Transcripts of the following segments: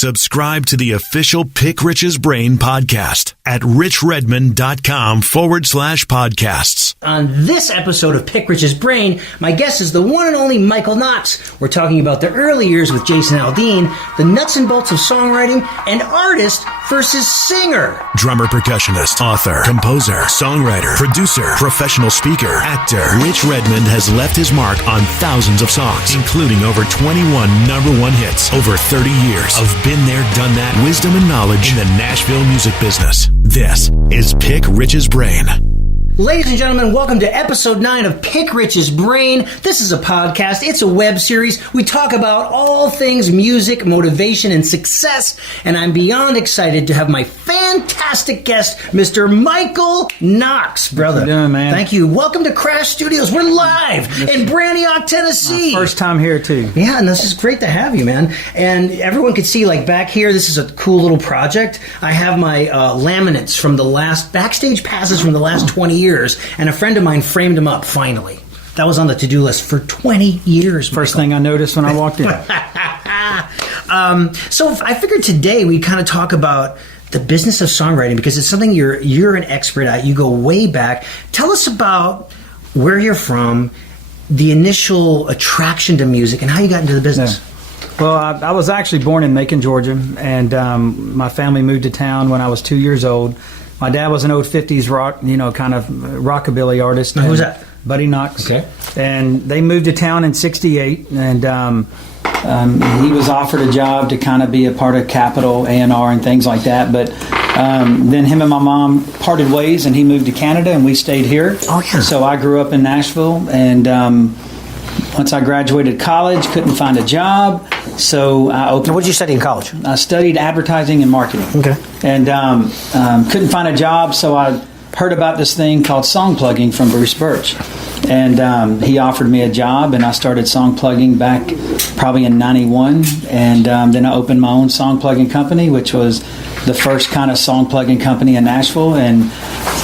Subscribe to the official Pick Rich's Brain podcast at richredmond.com/podcasts. On this episode of Pick Rich's Brain, my guest is the one and only Michael Knox. We're talking about the early years with Jason Aldean, the nuts and bolts of songwriting, and artist versus singer. Drummer, percussionist, author, composer, songwriter, producer, professional speaker, actor. Rich Redmond has left his mark on thousands of songs, including over 21 #1 hits, over 30 years of been there, done that, wisdom and knowledge in the Nashville music business. This is Pick Rich's Brain. Ladies and gentlemen, welcome to episode 9 of Pick Rich's Brain. This is a podcast. It's a web series. We talk about all things music, motivation, and success. And I'm beyond excited to have my fantastic guest, Mr. Michael Knox, brother. How you doing, man? Thank you. Welcome to Crash Studios. We're live in Brantioch, Tennessee. My first time here, too. Yeah, and this is great to have you, man. And everyone could see, like, back here, this is a cool little project. I have my laminates from the last, backstage passes from the last 20 years. And a friend of mine framed them up, finally. That was on the to-do list for 20 years. First thing I noticed when I walked in. So I figured today we'd kind of talk about the business of songwriting, because it's something you're an expert at. You go way back. Tell us about where you're from, the initial attraction to music, and how you got into the business. Yeah. Well, I was actually born in Macon, Georgia, and my family moved to town when I was 2 years old. My dad was an old 50s rock, kind of rockabilly artist. Who was that? Buddy Knox. Okay. And they moved to town in '68, and he was offered a job to kind of be a part of Capitol, A&R, and things like that. But then him and my mom parted ways, and he moved to Canada, and we stayed here. Oh, yeah. So I grew up in Nashville, and once I graduated college, couldn't find a job, so I opened... What did you study in college? I studied advertising and marketing. Okay. And couldn't find a job, so I heard about this thing called song plugging from Bruce Birch. And he offered me a job, and I started song plugging back probably in '91. And then I opened my own song plugging company, which was the first kind of song plugging company in Nashville, and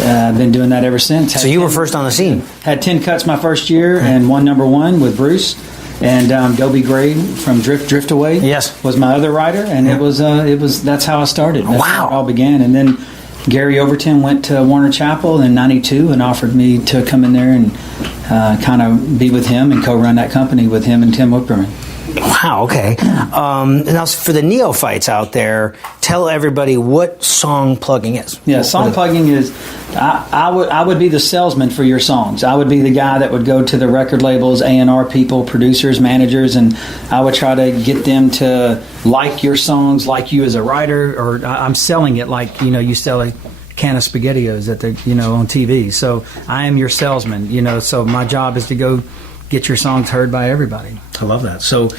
I've been doing that ever since. So you were first on the scene. Had 10 cuts my first year, and one #1 with Bruce. And Dobie Gray from Drift Away, yes, was my other writer, and it was that's how I started. That's how it all began. And then Gary Overton went to Warner Chappell in '92 and offered me to come in there and kind of be with him and co-run that company with him and Tim Whipperman. Wow, okay. Now, for the neophytes out there, tell everybody what song plugging is. Yeah, song plugging is, I would be the salesman for your songs. I would be the guy that would go to the record labels, A&R people, producers, managers, and I would try to get them to like your songs, like you as a writer, or I'm selling it like, you sell a can of SpaghettiOs at the, on TV. So I am your salesman, so my job is to go get your songs heard by everybody. I love that. So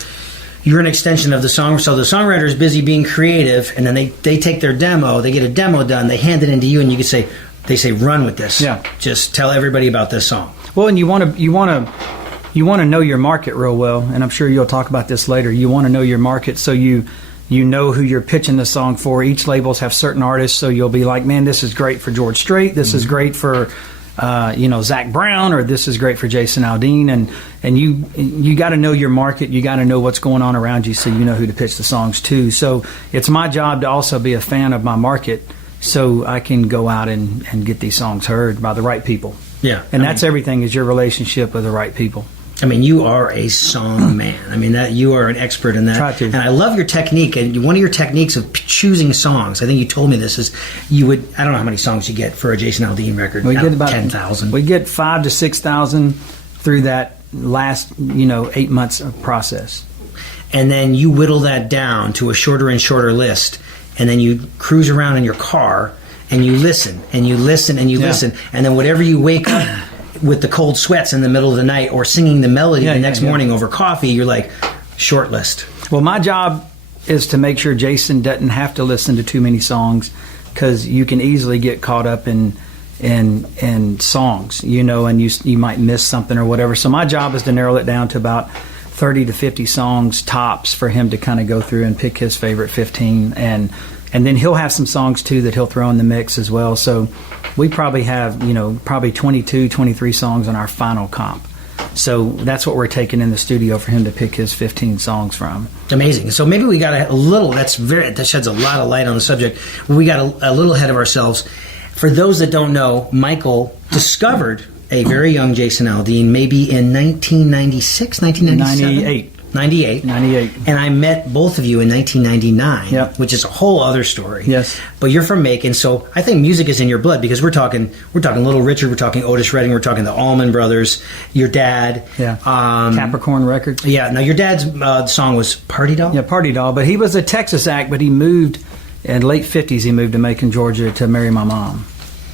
you're an extension of the song. So the songwriter is busy being creative, and then they take their demo, they get a demo done, they hand it into you, and you can say, they say, run with this. Yeah. Just tell everybody about this song. Well, and you want to know your market real well, and I'm sure you'll talk about this later. You want to know your market, so you know who you're pitching the song for. Each labels have certain artists, so you'll be like, man, this is great for George Strait. This is great for Zach Brown, or this is great for Jason Aldean, and you got to know your market. You got to know what's going on around you, so you know who to pitch the songs to. So it's my job to also be a fan of my market, so I can go out and get these songs heard by the right people. Yeah, and that's everything, is your relationship with the right people. I mean, you are a song man. I mean, that you are an expert in that. Try to. And I love your technique. And one of your techniques of choosing songs, I think you told me this, is you would, I don't know how many songs you get for a Jason Aldean record. We get about 10,000. We get 5,000 to 6,000 through that last 8 months of process. And then you whittle that down to a shorter and shorter list. And then you cruise around in your car and you listen and you listen and you listen. And then whatever you wake up with the cold sweats in the middle of the night, or singing the melody the next morning over coffee, you're like, short list. Well, my job is to make sure Jason doesn't have to listen to too many songs, because you can easily get caught up in songs, and you might miss something or whatever. So my job is to narrow it down to about 30 to 50 songs tops for him to kind of go through and pick his favorite 15, and then he'll have some songs too that he'll throw in the mix as well. So we probably have, probably 22, 23 songs on our final comp. So that's what we're taking in the studio for him to pick his 15 songs from. Amazing. So maybe we got a little. That sheds a lot of light on the subject. We got a little ahead of ourselves. For those that don't know, Michael discovered a very young Jason Aldean maybe in 1996, 1997? 98. And I met both of you in 1999, Yep. which is a whole other story. Yes. But you're from Macon, so I think music is in your blood because we're talking Little Richard, we're talking Otis Redding, we're talking the Allman Brothers, your dad. Yeah. Capricorn Records. Yeah. Now, your dad's song was Party Doll? Yeah, Party Doll. But he was a Texas act, but he moved in late 50s. He moved to Macon, Georgia to marry my mom.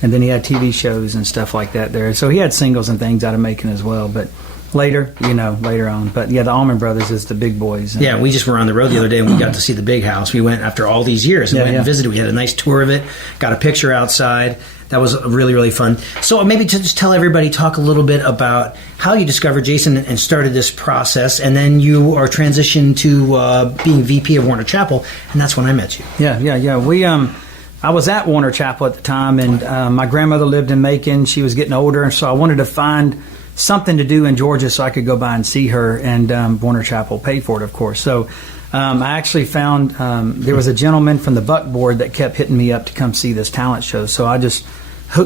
And then he had TV shows and stuff like that there. So he had singles and things out of Macon as well. But later on. But yeah, the Allman Brothers is the big boys. Yeah, we just were on the road the other day and we got to see the big house. We went after all these years and went and visited. We had a nice tour of it, got a picture outside. That was really, really fun. So maybe to just tell everybody, talk a little bit about how you discovered Jason and started this process, and then you are transitioned to being VP of Warner Chappell, and that's when I met you. Yeah. We I was at Warner Chappell at the time, and my grandmother lived in Macon. She was getting older, and so I wanted to find something to do in Georgia so I could go by and see her, and Warner Chappell paid for it, of course. So I actually found there was a gentleman from the Buckboard that kept hitting me up to come see this talent show. So I just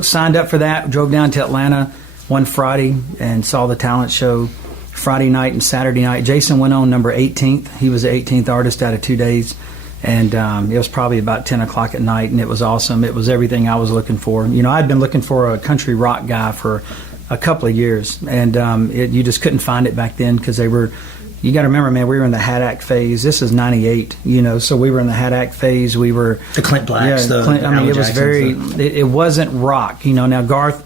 signed up for that, drove down to Atlanta one Friday and saw the talent show Friday night and Saturday night. Jason went on number 18th. He was the 18th artist out of 2 days. And it was probably about 10 o'clock at night, and it was awesome. It was everything I was looking for. You know, I'd been looking for a country rock guy for a couple of years, and you just couldn't find it back then because they were, you got to remember, man, we were in the Hat Act phase. This is 98, you know, so we were in the Hat Act phase. We were... The Clint Blacks, it was very... It wasn't rock, you know. Now, Garth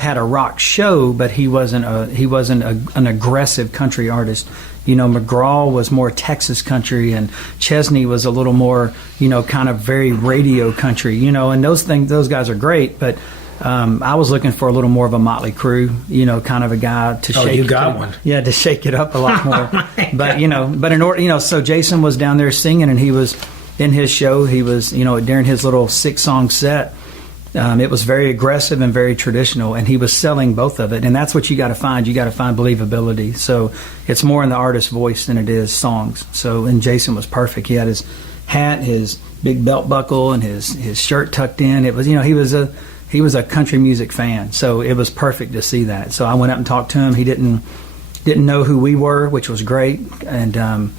had a rock show, but he wasn't an aggressive country artist. You know, McGraw was more Texas country, and Chesney was a little more, you know, kind of very radio country, you know, and those guys are great, but I was looking for a little more of a Motley Crue, you know, kind of a guy to shake. Oh, you got one. Yeah, to shake it up a lot more. But, you know, in order, you know, so Jason was down there singing, and he was in his show. He was, you know, during his little 6-song set. It was very aggressive and very traditional, and he was selling both of it, and that's what you got to find. You got to find believability. So it's more in the artist's voice than it is songs. So, and Jason was perfect. He had his hat, his big belt buckle, and his shirt tucked in. It was, you know, he was a country music fan, so it was perfect to see that. So I went up and talked to him. He didn't know who we were, which was great, and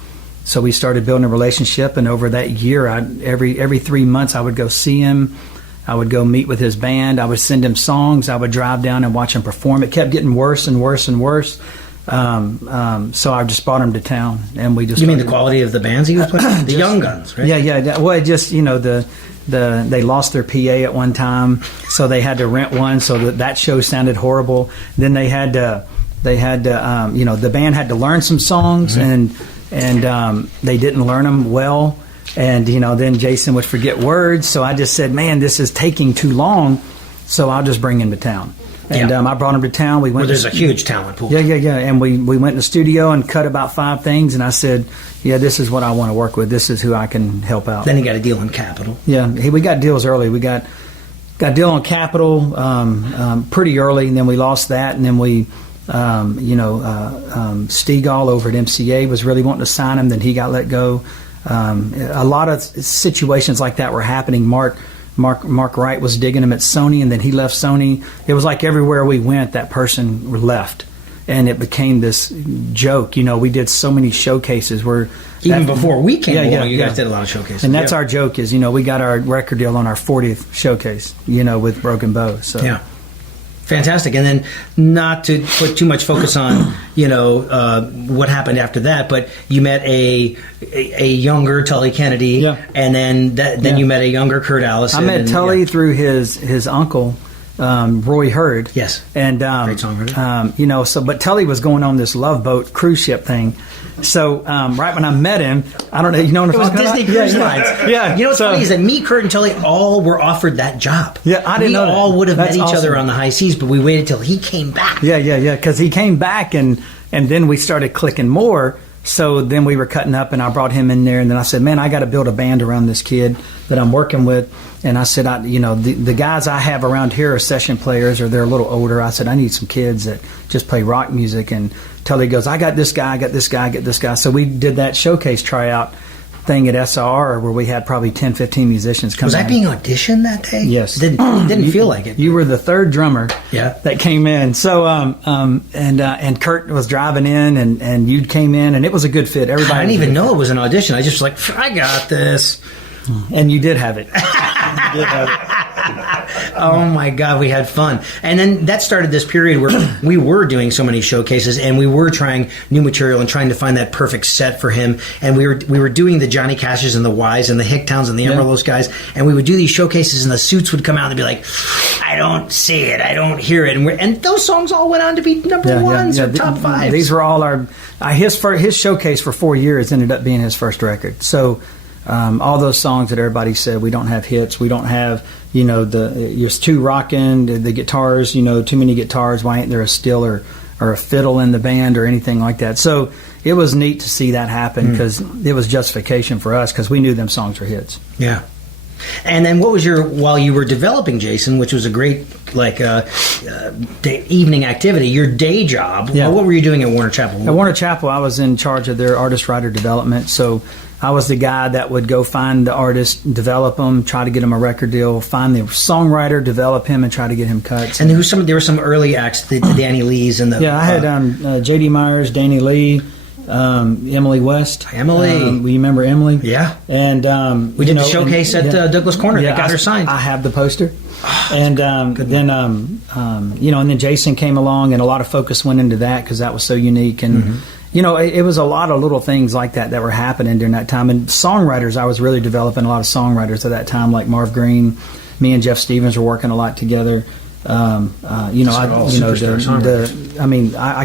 so we started building a relationship. And over that year, every 3 months, I would go see him. I would go meet with his band. I would send him songs. I would drive down and watch him perform. It kept getting worse and worse and worse. So I just brought him to town, and we just. You mean the quality of the bands he was playing? The Young Guns, right? Yeah. Well, it just, you know, they lost their PA at one time, so they had to rent one. So that show sounded horrible. Then they had to, you know, the band had to learn some songs, and they didn't learn them well. And, you know, then Jason would forget words. So I just said, man, this is taking too long. So I'll just bring him to town. And I brought him to town. We went. Well, there's a huge talent pool. Yeah. And we went in the studio and cut about 5 things. And I said, yeah, this is what I want to work with. This is who I can help out. Then he got a deal on Capitol. Yeah, we got deals early. We got a deal on Capitol pretty early, and then we lost that. And then we, Stegall over at MCA was really wanting to sign him. Then he got let go. A lot of situations like that were happening. Mark Wright was digging him at Sony, and then he left Sony. It was like everywhere we went, that person left, and it became this joke. You know, we did so many showcases where even before we came along, you guys did a lot of showcases, and that's our joke. Is, you know, we got our record deal on our 40th showcase. You know, with Broken Bow. So yeah. Fantastic. And then, not to put too much focus on, you know, what happened after that, but you met a younger Tully Kennedy, and then you met a younger Kurt Allison. I met Tully through his uncle, Roy Hurd. Yes. And great songwriter. you know, but Tully was going on this Love Boat cruise ship thing. So right when I met him, I don't know, you know what I'm talking about? Disney Cruise Lines. Yeah. You know what's funny is that me, Kurt, and Tully all were offered that job. Yeah, I didn't know that. We all would have met each awesome. other on the high seas, but we waited till he came back. Yeah, because he came back, and then we started clicking more So then we were cutting up, and I brought him in there, and then I said, man, I got to build a band around this kid that I'm working with. And I said, the guys I have around here are session players, or they're a little older. I said, I need some kids that just play rock music. And Tully goes, I got this guy, I got this guy, I got this guy. So we did that showcase tryout thing at SR where we had probably 10, 15 musicians come in. Was that being auditioned that day? Yes. Didn't feel like it. You were the third drummer Yeah. that came in. So, and Kurt was driving in, and you came in, and it was a good fit. Everybody. I didn't even know it was an audition. I just was like, I got this. And you did have it. Oh my God, we had fun. And then that started this period where we were doing so many showcases, and we were trying new material and trying to find that perfect set for him. And we were doing the Johnny Cashes and the Wise and the Hicktowns and the Amarillos guys, and we would do these showcases, and the suits would come out and they'd be like, I don't see it, I don't hear it. And those songs all went on to be number ones or top fives. These were all his showcase for 4 years ended up being his first record. So all those songs that everybody said we don't have hits, we don't have, you're too rockin', the guitars, too many guitars, why ain't there a steel or a fiddle in the band or anything like that. So it was neat to see that happen because it was justification for us because we knew them songs were hits. Yeah. And then what was while you were developing Jason, which was a great evening activity, your day job, what were you doing at Warner Chappell? At Warner Chappell, I was in charge of their artist-writer development, so I was the guy that would go find the artist, develop them, try to get him a record deal, find the songwriter, develop him, and try to get him cuts. And there were some early acts, the Danny Lees and the... Yeah, I had J.D. Myers, Danny Lee, Emily West. Emily. You remember Emily? Yeah. And we did the showcase at Douglas Corner that got her signed. I have the poster. And then Jason came along, and a lot of focus went into that because that was so unique. And it was a lot of little things like that were happening during that time. And songwriters, I was really developing a lot of songwriters at that time, like Marv Green. Me and Jeff Stevens were working a lot together. I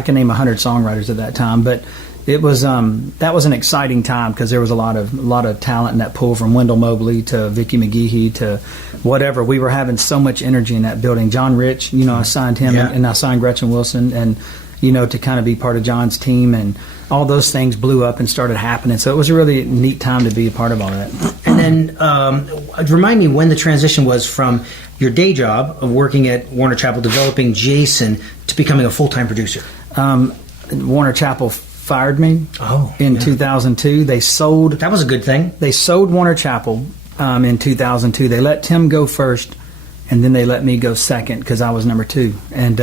can name 100 songwriters at that time, but it was that was an exciting time because there was a lot of talent in that pool, from Wendell Mobley to Vicky McGehee to whatever. We were having so much energy in that building. John Rich, I signed him, and I signed Gretchen Wilson, and to kind of be part of John's team, and all those things blew up and started happening. So it was a really neat time to be a part of all that. And then remind me when the transition was from your day job of working at Warner Chappell developing Jason to becoming a full-time producer. Warner Chappell fired me in 2002. They sold... That was a good thing. They sold Warner Chappell in 2002. They let Tim go first, and then they let me go second because I was number 2. And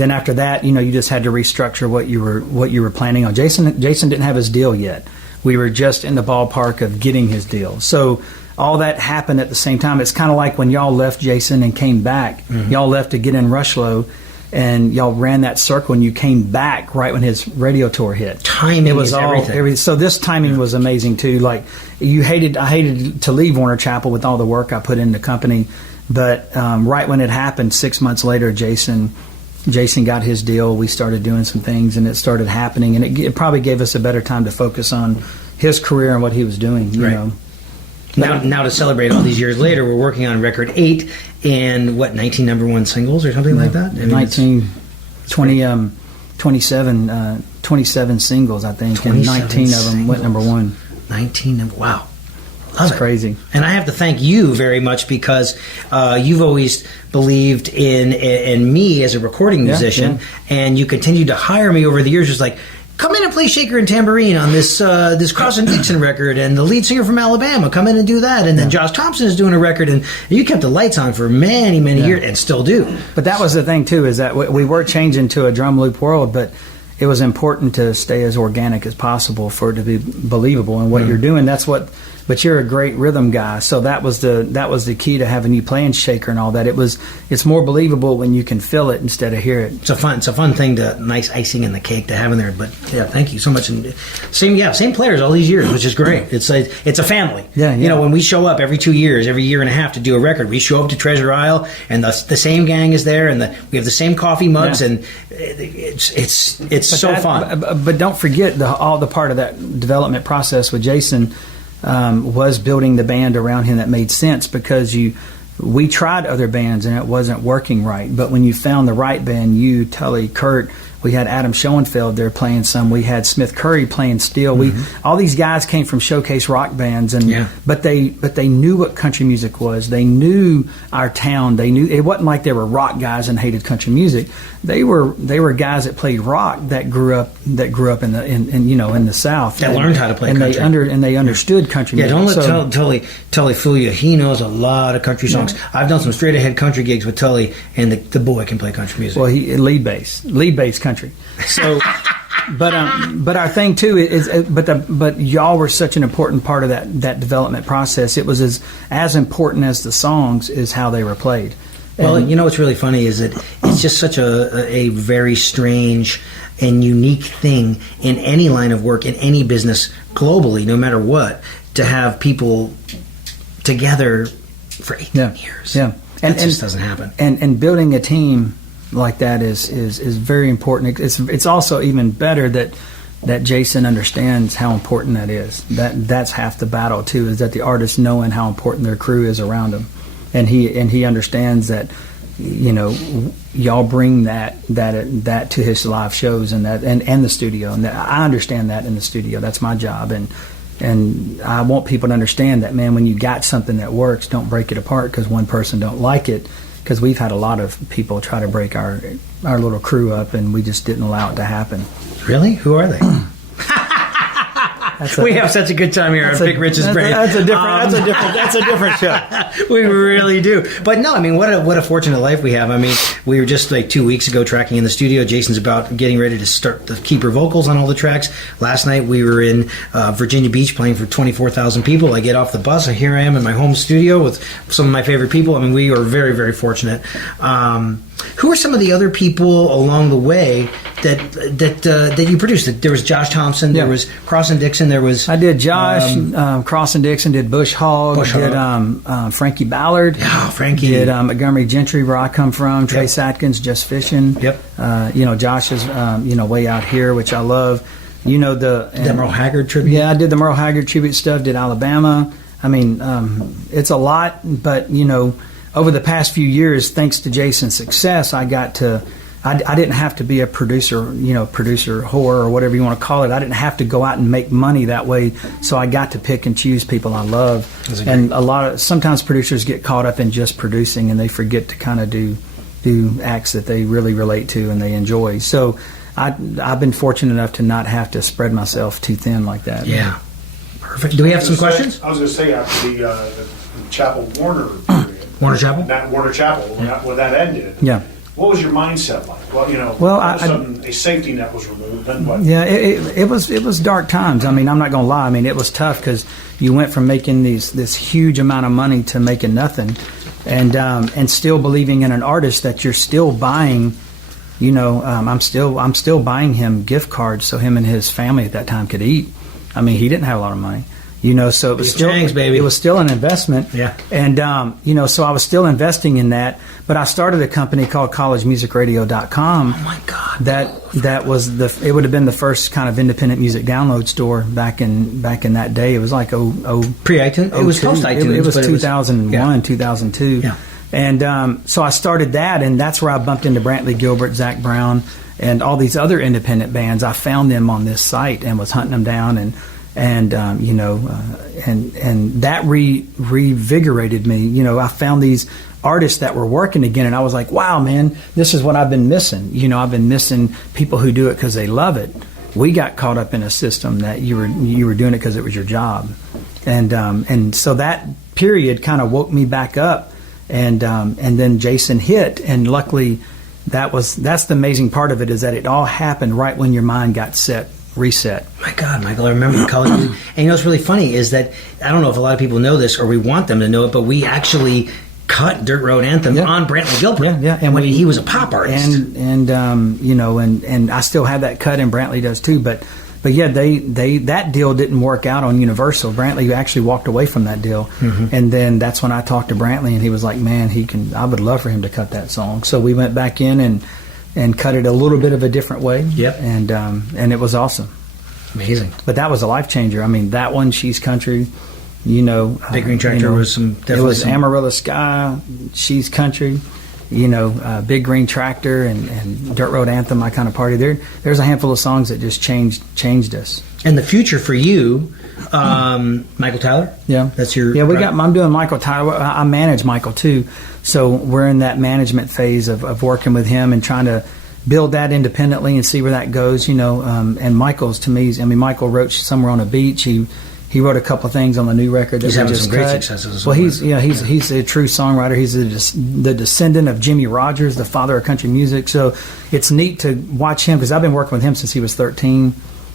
then after that, you just had to restructure what you were planning on. Jason didn't have his deal yet. We were just in the ballpark of getting his deal. So all that happened at the same time. It's kind of like when y'all left Jason and came back. Y'all left to get in Rushlow, and y'all ran that circle, and you came back right when his radio tour hit. Timing was everything. So this timing was amazing too. Like I hated to leave Warner Chappell with all the work I put in the company, but right when it happened, 6 months later, Jason got his deal. We started doing some things, and it started happening, and it probably gave us a better time to focus on his career and what he was doing. You know. Now to celebrate all these years later, we're working on record 8 and 19 number 1 singles or something like that? 27 singles, I think, and 19 of them went number 1. 19 of wow. That's crazy. And I have to thank you very much because you've always believed in me as a recording musician, and you continued to hire me over the years, just like, come in and play shaker and tambourine on this Cross and Dixon record, and the lead singer from Alabama, come in and do that, and then Josh Thompson is doing a record, and you kept the lights on for many, many years, and still do. But that was the thing too, is that we were changing to a drum loop world, but it was important to stay as organic as possible for it to be believable in what you're doing. But you're a great rhythm guy, so that was the key to having you playing shaker and all that. It's more believable when you can feel it instead of hear it. It's a fun thing nice icing in the cake to have in there. But thank you so much. And same players all these years, which is great. It's a family. When we show up every 2 years, every year and a half to do a record, we show up to Treasure Isle, and the same gang is there, and we have the same coffee mugs, and it's so fun. But don't forget all the part of that development process with Jason. Was building the band around him that made sense, because we tried other bands and it wasn't working right. But when you found the right band, you, Tully, Kurt, We had Adam Schoenfeld there playing some. We had Smith Curry playing steel. All these guys came from showcase rock bands, and but they knew what country music was. They knew our town. They knew it wasn't like they were rock guys and hated country music. They were guys that played rock that grew up in the South, that learned how to play and country. They understood country music. Don't let Tully fool you. He knows a lot of country songs. I've done some straight ahead country gigs with Tully, and the boy can play country music. Well, he lead bass country. So, but our thing too is, but y'all were such an important part of that development process. It was as important as the songs is how they were played. Well, you know what's really funny is that it's just such a very strange and unique thing in any line of work, in any business globally, no matter what, to have people together for 18 years. Yeah, and it just doesn't happen. And building a team like that is very important. It's also even better that Jason understands how important that is. That's half the battle too, is that the artist knowing how important their crew is around them, and he understands that, you know, y'all bring that to his live shows and the studio, and I understand that in the studio. That's my job, and I want people to understand that, man, when you got something that works, don't break it apart because one person don't like it. Because we've had a lot of people try to break our little crew up, and we just didn't allow it to happen. Really? Who are they? We have such a good time here on Big Rich's Brain. That's a different show. We really do. But no, I mean, what a fortunate life we have. I mean, we were just like 2 weeks ago tracking in the studio. Jason's about getting ready to start the keeper vocals on all the tracks. Last night we were in Virginia Beach playing for 24,000 people. I get off the bus, and here I am in my home studio with some of my favorite people. I mean, we are very, very fortunate. Who are some of the other people along the way that you produced? There was Josh Thompson. There was Cross and Dixon. There was I did Josh Cross and Dixon. Did Bush Hogg. Did Frankie Ballard. Yeah, Frankie. Did Montgomery Gentry, where I come from. Trace Atkins, Just Fishing. Yep. Josh is way out here, which I love. The Merle Haggard tribute. Yeah, I did the Merle Haggard tribute stuff. Did Alabama. I mean, it's a lot, but over the past few years, thanks to Jason's success, I didn't have to be a producer whore or whatever you want to call it. I didn't have to go out and make money that way. So I got to pick and choose people I love. And sometimes producers get caught up in just producing, and they forget to kind of do acts that they really relate to and they enjoy. So I've been fortunate enough to not have to spread myself too thin like that. Yeah. Perfect. Do we have some questions? I was going to say, after the Chapel Warner period, Warner Chapel? Warner Chapel, when that ended. Yeah. What was your mindset like? Well, all of a sudden a safety net was removed. Then what? Yeah, it was dark times. I mean, I'm not going to lie. I mean, it was tough because you went from making this huge amount of money to making nothing, and still believing in an artist that you're still buying. I'm still buying him gift cards so him and his family at that time could eat. I mean, he didn't have a lot of money. So it was baby. It was still an investment. Yeah. And, so I was still investing in that. But I started a company called collegemusicradio.com. Oh, my God. That was it would have been the first kind of independent music download store back in that day. It was like pre-iTunes? It was post-iTunes. It was 2001, 2002. Yeah. And so I started that, and that's where I bumped into Brantley Gilbert, Zach Brown, and all these other independent bands. I found them on this site and was hunting them down, and that revigorated me. I found these artists that were working again, and I was like, wow, man, this is what I've been missing. I've been missing people who do it because they love it. We got caught up in a system that you were doing it because it was your job, and so that period kind of woke me back up, and then Jason hit, and luckily that's the amazing part of it, is that it all happened right when your mind got reset. My God, Michael, I remember the college music. And what's really funny is that, I don't know if a lot of people know this or we want them to know it, but we actually cut Dirt Road Anthem on Brantley Gilbert. Yeah. And he was a pop artist. And I still have that cut, and Brantley does too, but yeah, that deal didn't work out on Universal. Brantley actually walked away from that deal. Mm-hmm. And then that's when I talked to Brantley, and he was like, man, I would love for him to cut that song. So we went back in and cut it a little bit of a different way. Yep. And it was awesome. Amazing. But that was a life changer. I mean, that one, She's Country, Big Green Tractor was some. It was Amarillo Sky, She's Country. Big Green Tractor and Dirt Road Anthem, My Kind of Party. There's a handful of songs that just changed us. And the future for you, Michael Tyler? Yeah. That's your... Yeah, I'm doing Michael Tyler. I manage Michael, too. So we're in that management phase of working with him and trying to build that independently and see where that goes, And Michael's, to me, Michael wrote Somewhere on a Beach. He wrote a couple of things on the new record that he's having some great cut. successes. Well, he's a true songwriter. He's the descendant of Jimmy Rogers, the father of country music. So it's neat to watch him, because I've been working with him since he was 13.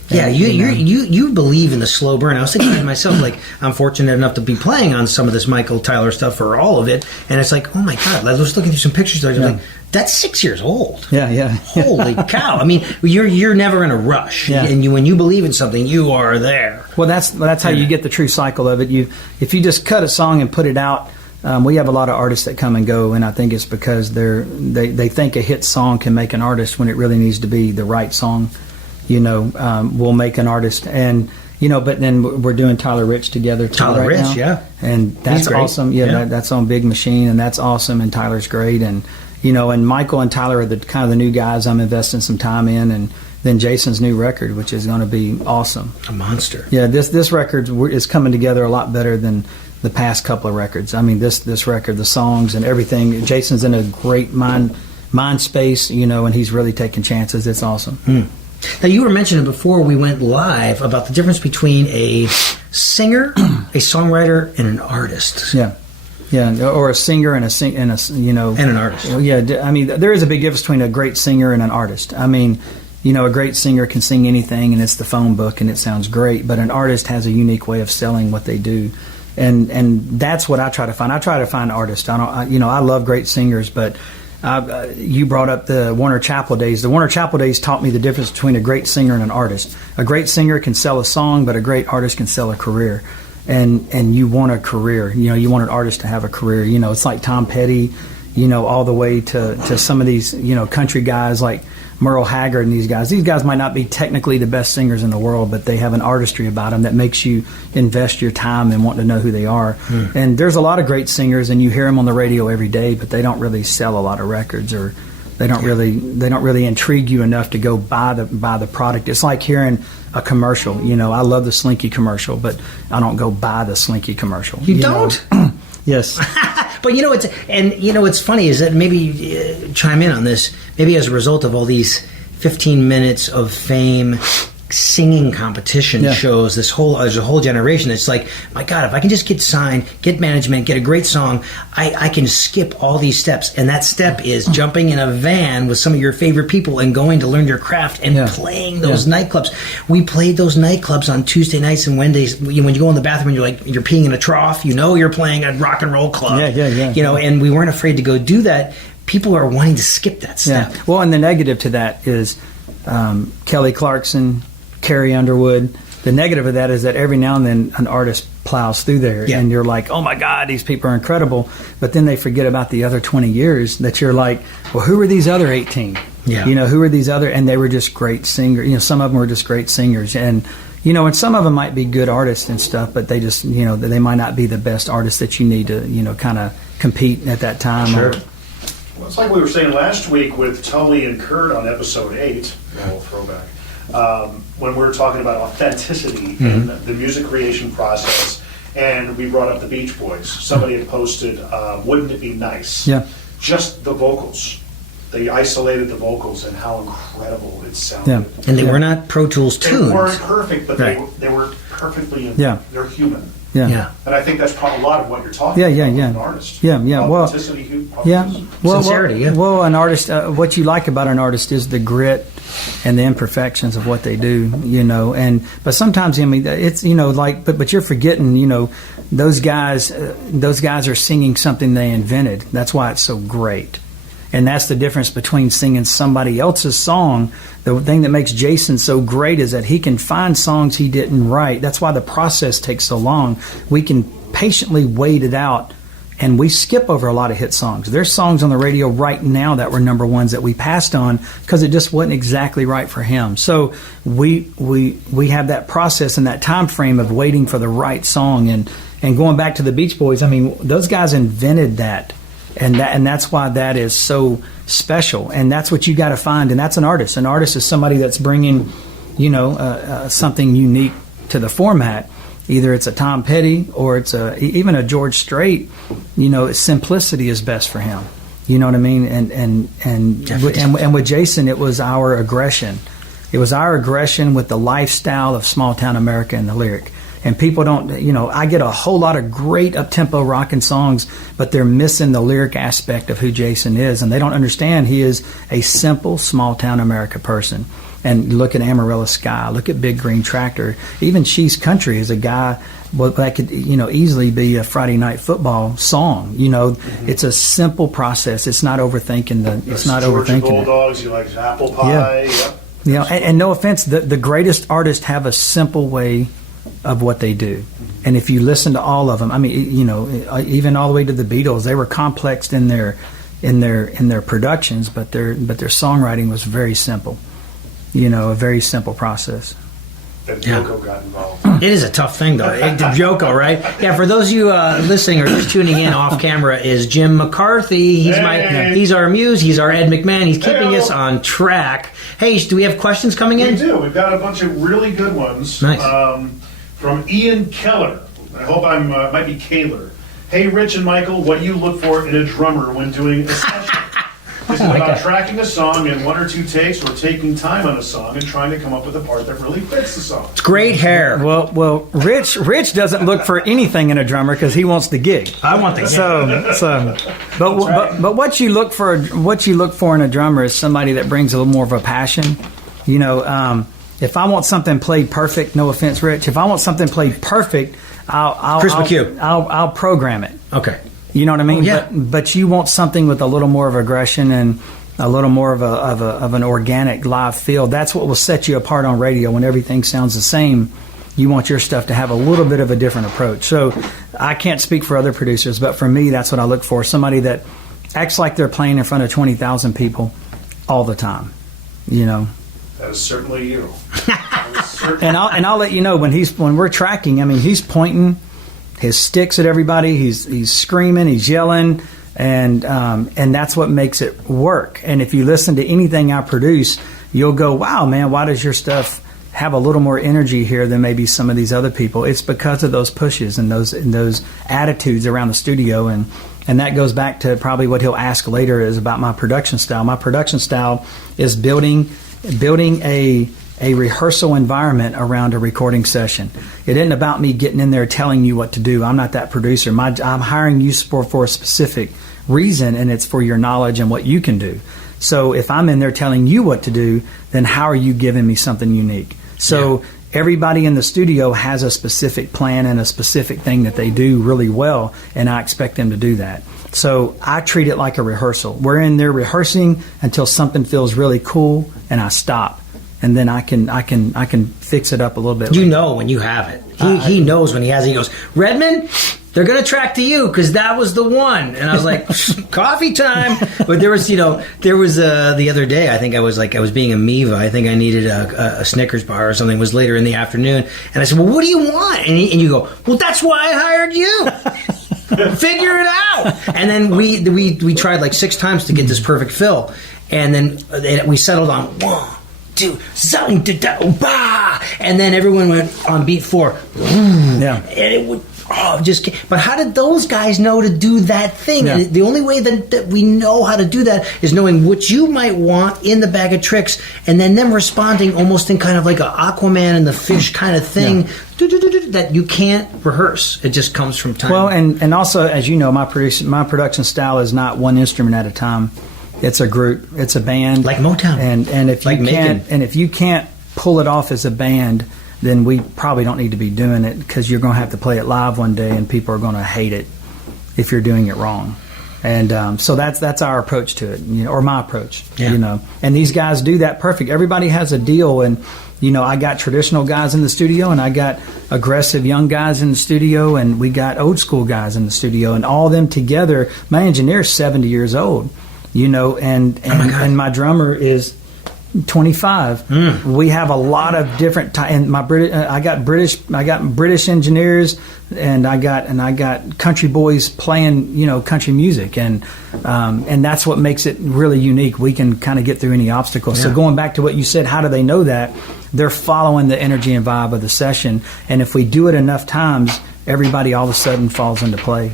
Yeah, you believe in the slow burn. I was thinking to myself, like, I'm fortunate enough to be playing on some of this Michael Tyler stuff, or all of it, and it's like, oh my God, I was looking through some pictures. I was like, that's 6 years old. Yeah. Holy cow! I mean, you're never in a rush, and when you believe in something, you are there. Well, that's how you get the true cycle of it. If you just cut a song and put it out. We have a lot of artists that come and go, and I think it's because they think a hit song can make an artist when it really needs to be the right song. Will make an artist, and but then we're doing Tyler Rich together too Tyler right Rich, now. yeah, and that's awesome. Yeah, that's on Big Machine, and that's awesome. And Tyler's great, and and Michael and Tyler are the kind of the new guys I'm investing some time in, and then Jason's new record, which is going to be awesome, a monster. Yeah, this record is coming together a lot better than the past couple of records. I mean, this record, the songs and everything. Jason's in a great mind space, and he's really taking chances. It's awesome. Now, you were mentioning before we went live about the difference between a singer, a songwriter, and an artist. Yeah, or a singer and an artist. Yeah, I mean, there is a big difference between a great singer and an artist. I mean, a great singer can sing anything, and it's the phone book, and it sounds great. But an artist has a unique way of selling what they do, and that's what I try to find. I try to find artists. I love great singers, but. You brought up the Warner Chappell days. The Warner Chappell days taught me the difference between a great singer and an artist. A great singer can sell a song, but a great artist can sell a career. And you want a career. You want an artist to have a career. It's like Tom Petty, all the way to some of these, country guys like Merle Haggard and these guys. These guys might not be technically the best singers in the world, but they have an artistry about them that makes you invest your time and want to know who they are. And there's a lot of great singers, and you hear them on the radio every day, but they don't really sell a lot of records, or they don't really intrigue you enough to go buy the product. It's like hearing a commercial. I love the Slinky commercial, but I don't go buy the Slinky commercial. You don't? Yes. But what's funny is that maybe chime in on this. Maybe as a result of all these 15 minutes of fame, singing competition shows, there's a whole generation. It's like, my God, if I can just get signed, get management, get a great song, I can skip all these steps. And that step is jumping in a van with some of your favorite people and going to learn your craft and playing those nightclubs. We played those nightclubs on Tuesday nights and Wednesdays. When you go in the bathroom and you're peeing in a trough, you're playing a rock and roll club. And we weren't afraid to go do that. People are wanting to skip that step. Yeah. Well, and the negative to that is Kelly Clarkson, Carrie Underwood. The negative of that is that every now and then an artist plows through there, and you're like, oh my God, these people are incredible. But then they forget about the other 20 years that you're like, well, who are these other 18? Yeah. Who are these other? And they were just great singers. Some of them were just great singers, and and some of them might be good artists and stuff, but they just they might not be the best artists that you need to kind of compete at that time. Sure. Well, it's like we were saying last week with Tully and Kurt on episode 8, a little throwback, when we were talking about authenticity in the music creation process, and we brought up the Beach Boys. Somebody had posted, wouldn't it be nice? Yeah. Just the vocals. They isolated the vocals and how incredible it sounded. Yeah. And they were not Pro Tools tunes. They weren't perfect, but Right. they were perfectly, they're human. Yeah. And I think that's probably a lot of what you're talking about with an artist. Yeah. Well, Authenticity, Sincerity, Well, an artist, what you like about an artist is the grit and the imperfections of what they do, but sometimes, it's, but you're forgetting, those guys are singing something they invented. That's why it's so great. And that's the difference between singing somebody else's song. The thing that makes Jason so great is that he can find songs he didn't write. That's why the process takes so long. We can patiently wait it out, and we skip over a lot of hit songs. There's songs on the radio right now that were number ones that we passed on because it just wasn't exactly right for him. So we have that process and that time frame of waiting for the right song. And going back to the Beach Boys, those guys invented that. And that's why that is so special. And that's what you got to find. And that's an artist. An artist is somebody that's bringing, something unique to the format. Either it's a Tom Petty or it's even a George Strait. Simplicity is best for him. You know what I mean? And with Jason, it was our aggression. It was our aggression with the lifestyle of small town America and the lyric. And people don't, I get a whole lot of great up-tempo rockin' songs, but they're missing the lyric aspect of who Jason is. And they don't understand he is a simple small town America person. And look at Amarillo Sky, look at Big Green Tractor. Even She's Country is a guy that could, easily be a Friday night football song. It's a simple process. It's not overthinking It's not overthinking Bulldogs, you like apple pie. Yeah. Yep. And no offense, the greatest artists have a simple way of what they do. And if you listen to all of them, even all the way to the Beatles, they were complex in their productions, but their songwriting was very simple. A very simple process. And Yoko got involved. It is a tough thing, though. Yoko, right? Yeah. For those of you listening or just tuning in off camera, is Jim McCarthy. He's our muse. He's our Ed McMahon. He's keeping us on track. Hey, do we have questions coming in? We do. We've got a bunch of really good ones. Nice. From Ian Keller. I hope might be Kaler. Hey, Rich and Michael, what do you look for in a drummer when doing a session? Is it about tracking a song in one or two takes, or taking time on a song and trying to come up with a part that really fits the song? It's great hair. Well, Rich doesn't look for anything in a drummer because he wants the gig. I want the gig. But what you look for in a drummer is somebody that brings a little more of a passion. If I want something played perfect, no offense, Rich. If I want something played perfect, I'll program it. Okay. You know what I mean? Oh, yeah. But you want something with a little more of aggression and a little more of an organic live feel. That's what will set you apart on radio. When everything sounds the same, you want your stuff to have a little bit of a different approach. So I can't speak for other producers, but for me, that's what I look for. Somebody that acts like they're playing in front of 20,000 people all the time. That is certainly you. And I'll let you know when we're tracking. He's pointing his sticks at everybody. He's screaming. He's yelling, and that's what makes it work. And if you listen to anything I produce, you'll go, "Wow, man! Why does your stuff have a little more energy here than maybe some of these other people?" It's because of those pushes and those attitudes around the studio, and that goes back to probably what he'll ask later is about my production style. My production style is building a rehearsal environment around a recording session. It isn't about me getting in there telling you what to do. I'm not that producer. I'm hiring you for a specific reason, and it's for your knowledge and what you can do. So if I'm in there telling you what to do, then how are you giving me something unique? So everybody in the studio has a specific plan and a specific thing that they do really well, and I expect them to do that. So I treat it like a rehearsal. We're in there rehearsing until something feels really cool, and I stop. And then I can fix it up a little bit. You know when you have it. He knows when he has it. He goes, Redmond, they're going to track to you because that was the one. And I was like, coffee time. But there was the other day, I think I was being a Miva. I think I needed a Snickers bar or something. It was later in the afternoon. And I said, well, what do you want? And you go, well, that's why I hired you. Figure it out. And then we tried like 6 times to get this perfect fill. And then we settled on 1, 2, zone, bah, and then everyone went on beat 4. Yeah. And it would but how did those guys know to do that thing? Yeah. The only way that we know how to do that is knowing what you might want in the bag of tricks, and then them responding almost in kind of like a Aquaman and the fish kind of thing. That you can't rehearse. It just comes from time. Well, and also, as you know, my production style is not one instrument at a time. It's a group. It's a band. Like Motown. And if you can't pull it off as a band, then we probably don't need to be doing it, because you're going to have to play it live one day, and people are going to hate it if you're doing it wrong. And so that's our approach to it, or my approach. Yeah. And these guys do that perfect. Everybody has a deal, and I got traditional guys in the studio, and I got aggressive young guys in the studio, and we got old school guys in the studio, and all of them together. My engineer's 70 years old. And my drummer is 25. We have a lot of different and I got British engineers, and I got country boys playing country music, and that's what makes it really unique. We can kind of get through any obstacles. Yeah. So going back to what you said, how do they know that? They're following the energy and vibe of the session, and if we do it enough times, everybody all of a sudden falls into play.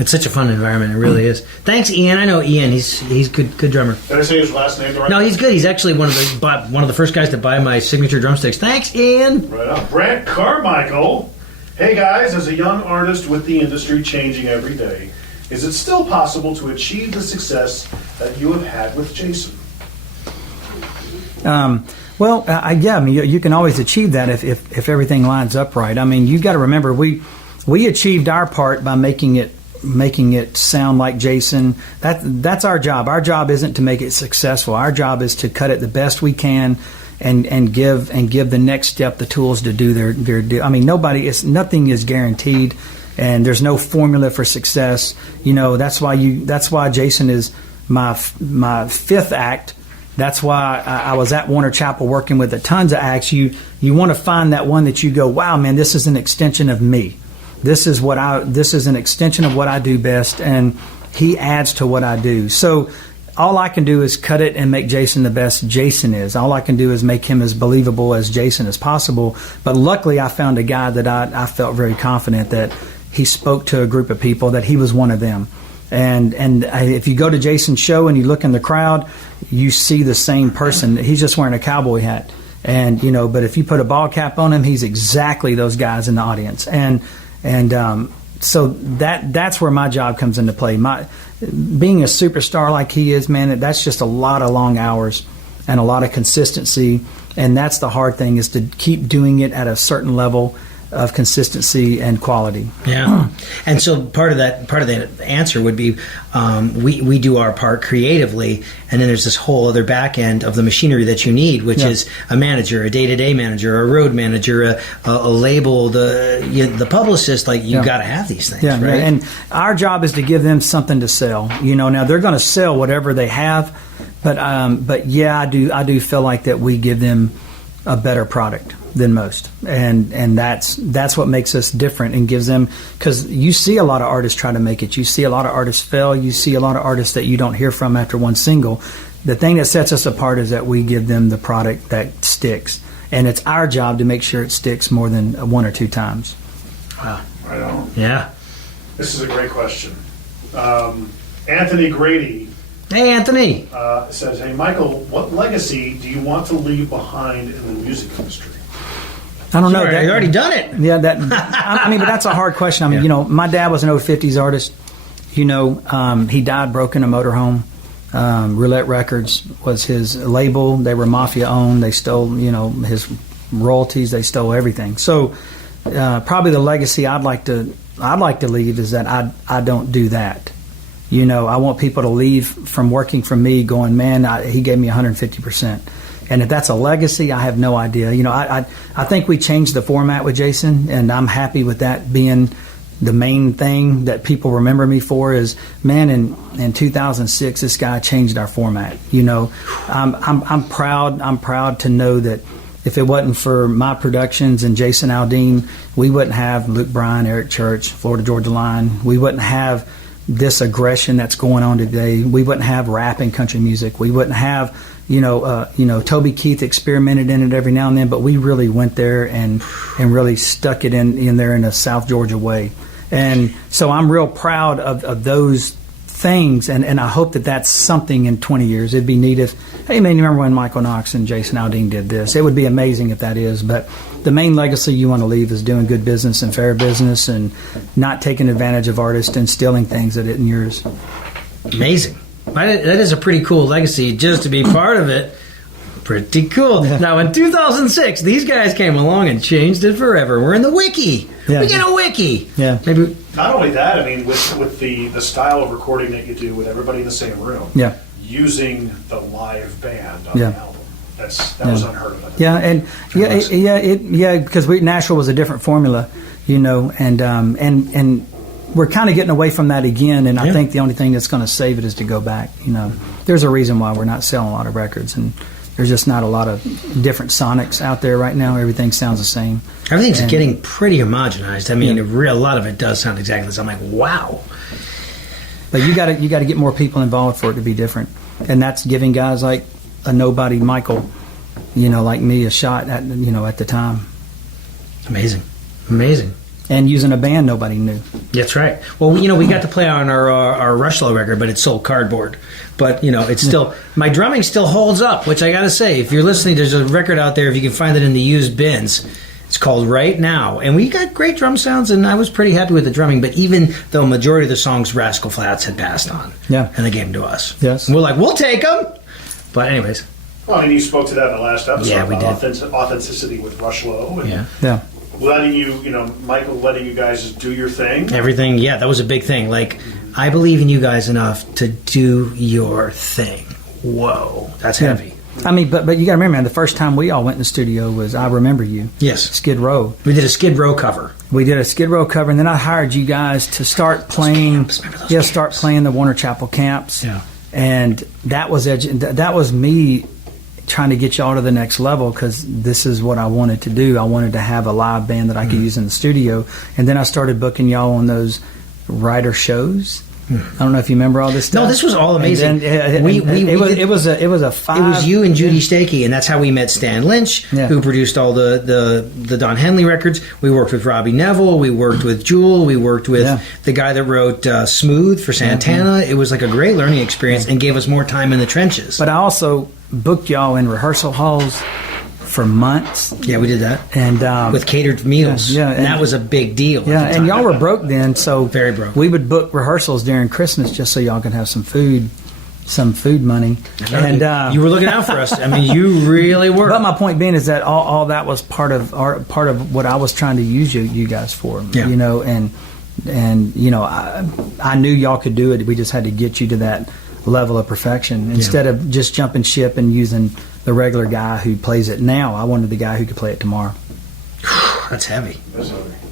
It's such a fun environment. It really is. Thanks, Ian. I know Ian. He's good drummer. Did I say his last name the right? No, he's good. He's actually one of the first guys to buy my signature drumsticks. Thanks, Ian. Right on. Brent Carmichael. Hey guys, as a young artist with the industry changing every day, is it still possible to achieve the success that you have had with Jason? Yeah. I mean, you can always achieve that if everything lines up right. I mean, you got to remember we achieved our part by making it sound like Jason. That's our job. Our job isn't to make it successful. Our job is to cut it the best we can and give the next step the tools to do their do. I mean, nothing is guaranteed, and there's no formula for success. That's why Jason is my fifth act. That's why I was at Warner Chapel working with tons of acts. You want to find that one that you go, wow, man, this is an extension of me. This is an extension of what I do best, and he adds to what I do. So all I can do is cut it and make Jason the best Jason is. All I can do is make him as believable as Jason as possible. But luckily, I found a guy that I felt very confident that he spoke to a group of people, that he was one of them. And if you go to Jason's show and you look in the crowd, you see the same person. He's just wearing a cowboy hat. And but if you put a ball cap on him, he's exactly those guys in the audience. So that's where my job comes into play. Being a superstar like he is, man, that's just a lot of long hours and a lot of consistency. And that's the hard thing, is to keep doing it at a certain level of consistency and quality. Yeah. And so part of the answer would be we do our part creatively, and then there's this whole other back end of the machinery that you need, which is a manager, a day-to-day manager, a road manager, a label, the publicist. Like, you got to have these things, right? Yeah. And our job is to give them something to sell. Now they're going to sell whatever they have, but yeah, I do feel like that we give them a better product than most, and that's what makes us different and gives them, because you see a lot of artists try to make it, you see a lot of artists fail, you see a lot of artists that you don't hear from after one single. The thing that sets us apart is that we give them the product that sticks, and it's our job to make sure it sticks more than one or two times. Wow. Right on. Yeah. This is a great question. Anthony Grady. Hey, Anthony. Says, hey, Michael, what legacy do you want to leave behind in the music industry? I don't know. You already done it. Yeah, I mean, but that's a hard question. I mean, my dad was an old 50s artist. He died broke in a motorhome. Roulette Records was his label. They were mafia owned. They stole, his royalties. They stole everything. So probably the legacy I'd like to leave is that I don't do that. I want people to leave from working for me going, man, he gave me 150%. And if that's a legacy, I have no idea. I think we changed the format with Jason, and I'm happy with that being the main thing that people remember me for. Is, man, in 2006, this guy changed our format. I'm proud. I'm proud to know that if it wasn't for my productions and Jason Aldean, we wouldn't have Luke Bryan, Eric Church, Florida Georgia Line. We wouldn't have this aggression that's going on today. We wouldn't have rap and country music. We wouldn't have, Toby Keith experimented in it every now and then, but we really went there and really stuck it in there in a South Georgia way. And so I'm real proud of those things, and I hope that that's something in 20 years. It'd be neat if, hey man, you remember when Michael Knox and Jason Aldean did this? It would be amazing if that is, but the main legacy you want to leave is doing good business and fair business, and not taking advantage of artists and stealing things that isn't yours. Amazing. That is a pretty cool legacy, just to be part of it. Pretty cool. Yeah. Now, in 2006, these guys came along and changed it forever. We're in the wiki. Yeah. We get a wiki. Yeah. Maybe. Not only that, I mean, with the style of recording that you do with everybody in the same room. Yeah. Using the live band on the album. That was unheard of. Yeah, and because Nashville was a different formula, and we're kind of getting away from that again. And I think the only thing that's going to save it is to go back. There's a reason why we're not selling a lot of records, and There's just not a lot of different sonics out there right now. Everything sounds the same. Everything's getting pretty homogenized. I mean, a lot of it does sound exactly the same. I'm like, wow. But you got to get more people involved for it to be different, and that's giving guys like a nobody Michael, like me, a shot at at the time. Amazing. And using a band nobody knew. That's right. Well, we got to play on our Rushlow record, but it's sold cardboard. But it's still my drumming still holds up, which I got to say, if you're listening, there's a record out there if you can find it in the used bins. It's called Right Now, and we got great drum sounds, and I was pretty happy with the drumming. But even though majority of the songs Rascal Flatts had passed on, and they gave them to us, yes, and we're like, we'll take them. But anyways, well, and you spoke to that in the last episode. Yeah, we about did. Authenticity with Rushlow. And yeah. Letting Michael letting you guys do your thing. Everything, that was a big thing. Like, I believe in you guys enough to do your thing. Whoa, that's heavy. I mean, but you got to remember, man, the first time we all went in the studio was I Remember You. Yes. Skid Row. We did a Skid Row cover. And then I hired you guys to start playing. Start playing the Warner Chapel camps. Yeah. And that was me trying to get y'all to the next level, because this is what I wanted to do. I wanted to have a live band that I could use in the studio. And then I started booking y'all on those writer shows. I don't know if you remember all this stuff. No, this was all amazing. It was a 5. It was you and Judy Stakey, and that's how we met Stan Lynch, who produced all the Don Henley records. We worked with Robbie Neville. We worked with Jewel. We worked with the guy that wrote Smooth for Santana. It was like a great learning experience and gave us more time in the trenches. But I also booked y'all in rehearsal halls for months. Yeah, we did that. And with catered meals. Yeah, and that was a big deal. Yeah, and y'all were broke then, so very broke. We would book rehearsals during Christmas just so y'all could have some food money. And you were looking out for us. I mean, you really were. But my point being is that all that was part of what I was trying to use you guys for. Yeah. I knew y'all could do it. We just had to get you to that level of perfection instead of just jumping ship and using the regular guy who plays it now. I wanted the guy who could play it tomorrow. That's heavy.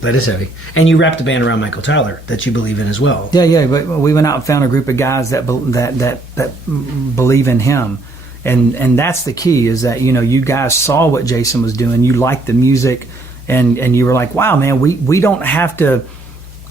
That is heavy. And you wrapped the band around Michael Tyler, that you believe in as well. Yeah. But we went out and found a group of guys that believe in him, and that's the key. Is that you guys saw what Jason was doing. You liked the music, and you were like, wow, man, we don't have to.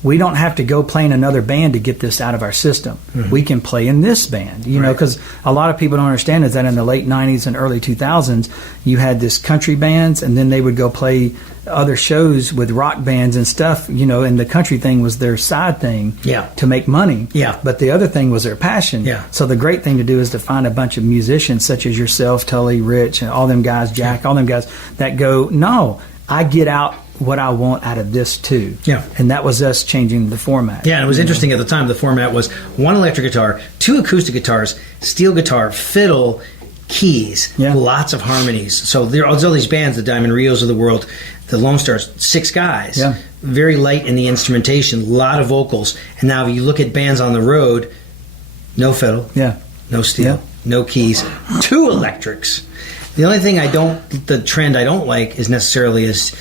We don't have to go play in another band to get this out of our system. Mm-hmm. We can play in this band, because a lot of people don't understand is that in the late 90s and early 2000s, you had this country bands, and then they would go play other shows with rock bands and stuff, and the country thing was their side thing to make money. Yeah. But the other thing was their passion. Yeah. So the great thing to do is to find a bunch of musicians such as yourself, Tully, Rich, and all them guys, Jack, all them guys that go, no, I get out what I want out of this too. Yeah. And that was us changing the format. Yeah, and it was interesting at the time. The format was 1 electric guitar, 2 acoustic guitars, steel guitar, fiddle, keys, lots of harmonies. So there are all these bands, the Diamond Rios of the world, the Lone Stars, 6 guys. Yeah. Very light in the instrumentation, a lot of vocals. And now if you look at bands on the road, no fiddle, no steel, no keys, 2 electrics. The only thing the trend I don't like is necessarily is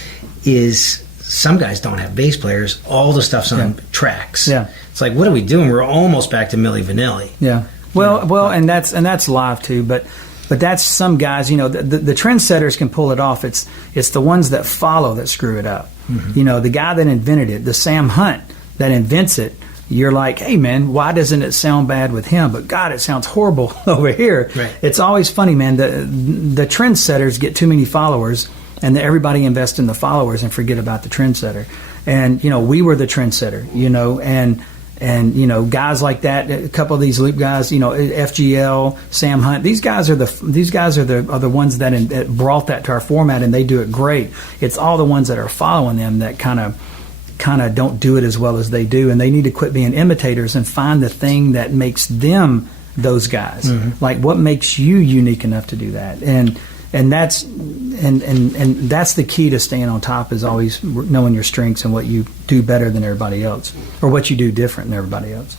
some guys don't have bass players. All the stuff's on tracks. Yeah, it's like, what are we doing? We're almost back to Milli Vanilli. Yeah, well, and that's live too. But that's some guys. The trendsetters can pull it off. It's the ones that follow that screw it up. Mm-hmm. The guy that invented it, the Sam Hunt that invents it. You're like, hey man, why doesn't it sound bad with him? But God, it sounds horrible over here. Right. It's always funny, man. The trendsetters get too many followers, and everybody invests in the followers and forget about the trendsetter. And we were the trendsetter. And guys like that, a couple of these loop guys, FGL, Sam Hunt. These guys are the ones that brought that to our format, and they do it great. It's all the ones that are following them that kind of don't do it as well as they do, and they need to quit being imitators and find the thing that makes them those guys. Mm-hmm. Like, what makes you unique enough to do that? And that's the key to staying on top, is always knowing your strengths and what you do better than everybody else, or what you do different than everybody else.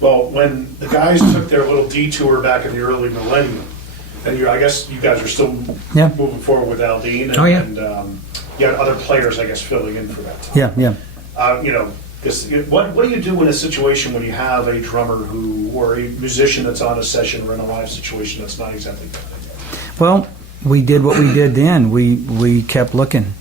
Well, when the guys took their little detour back in the early millennium, and I guess you guys are still moving forward with Aldean, and you had other players, I guess, filling in for that time. Yeah. What do you do in a situation when you have a drummer or a musician that's on a session or in a live situation that's not exactly that? Well, we did what we did then. We kept looking.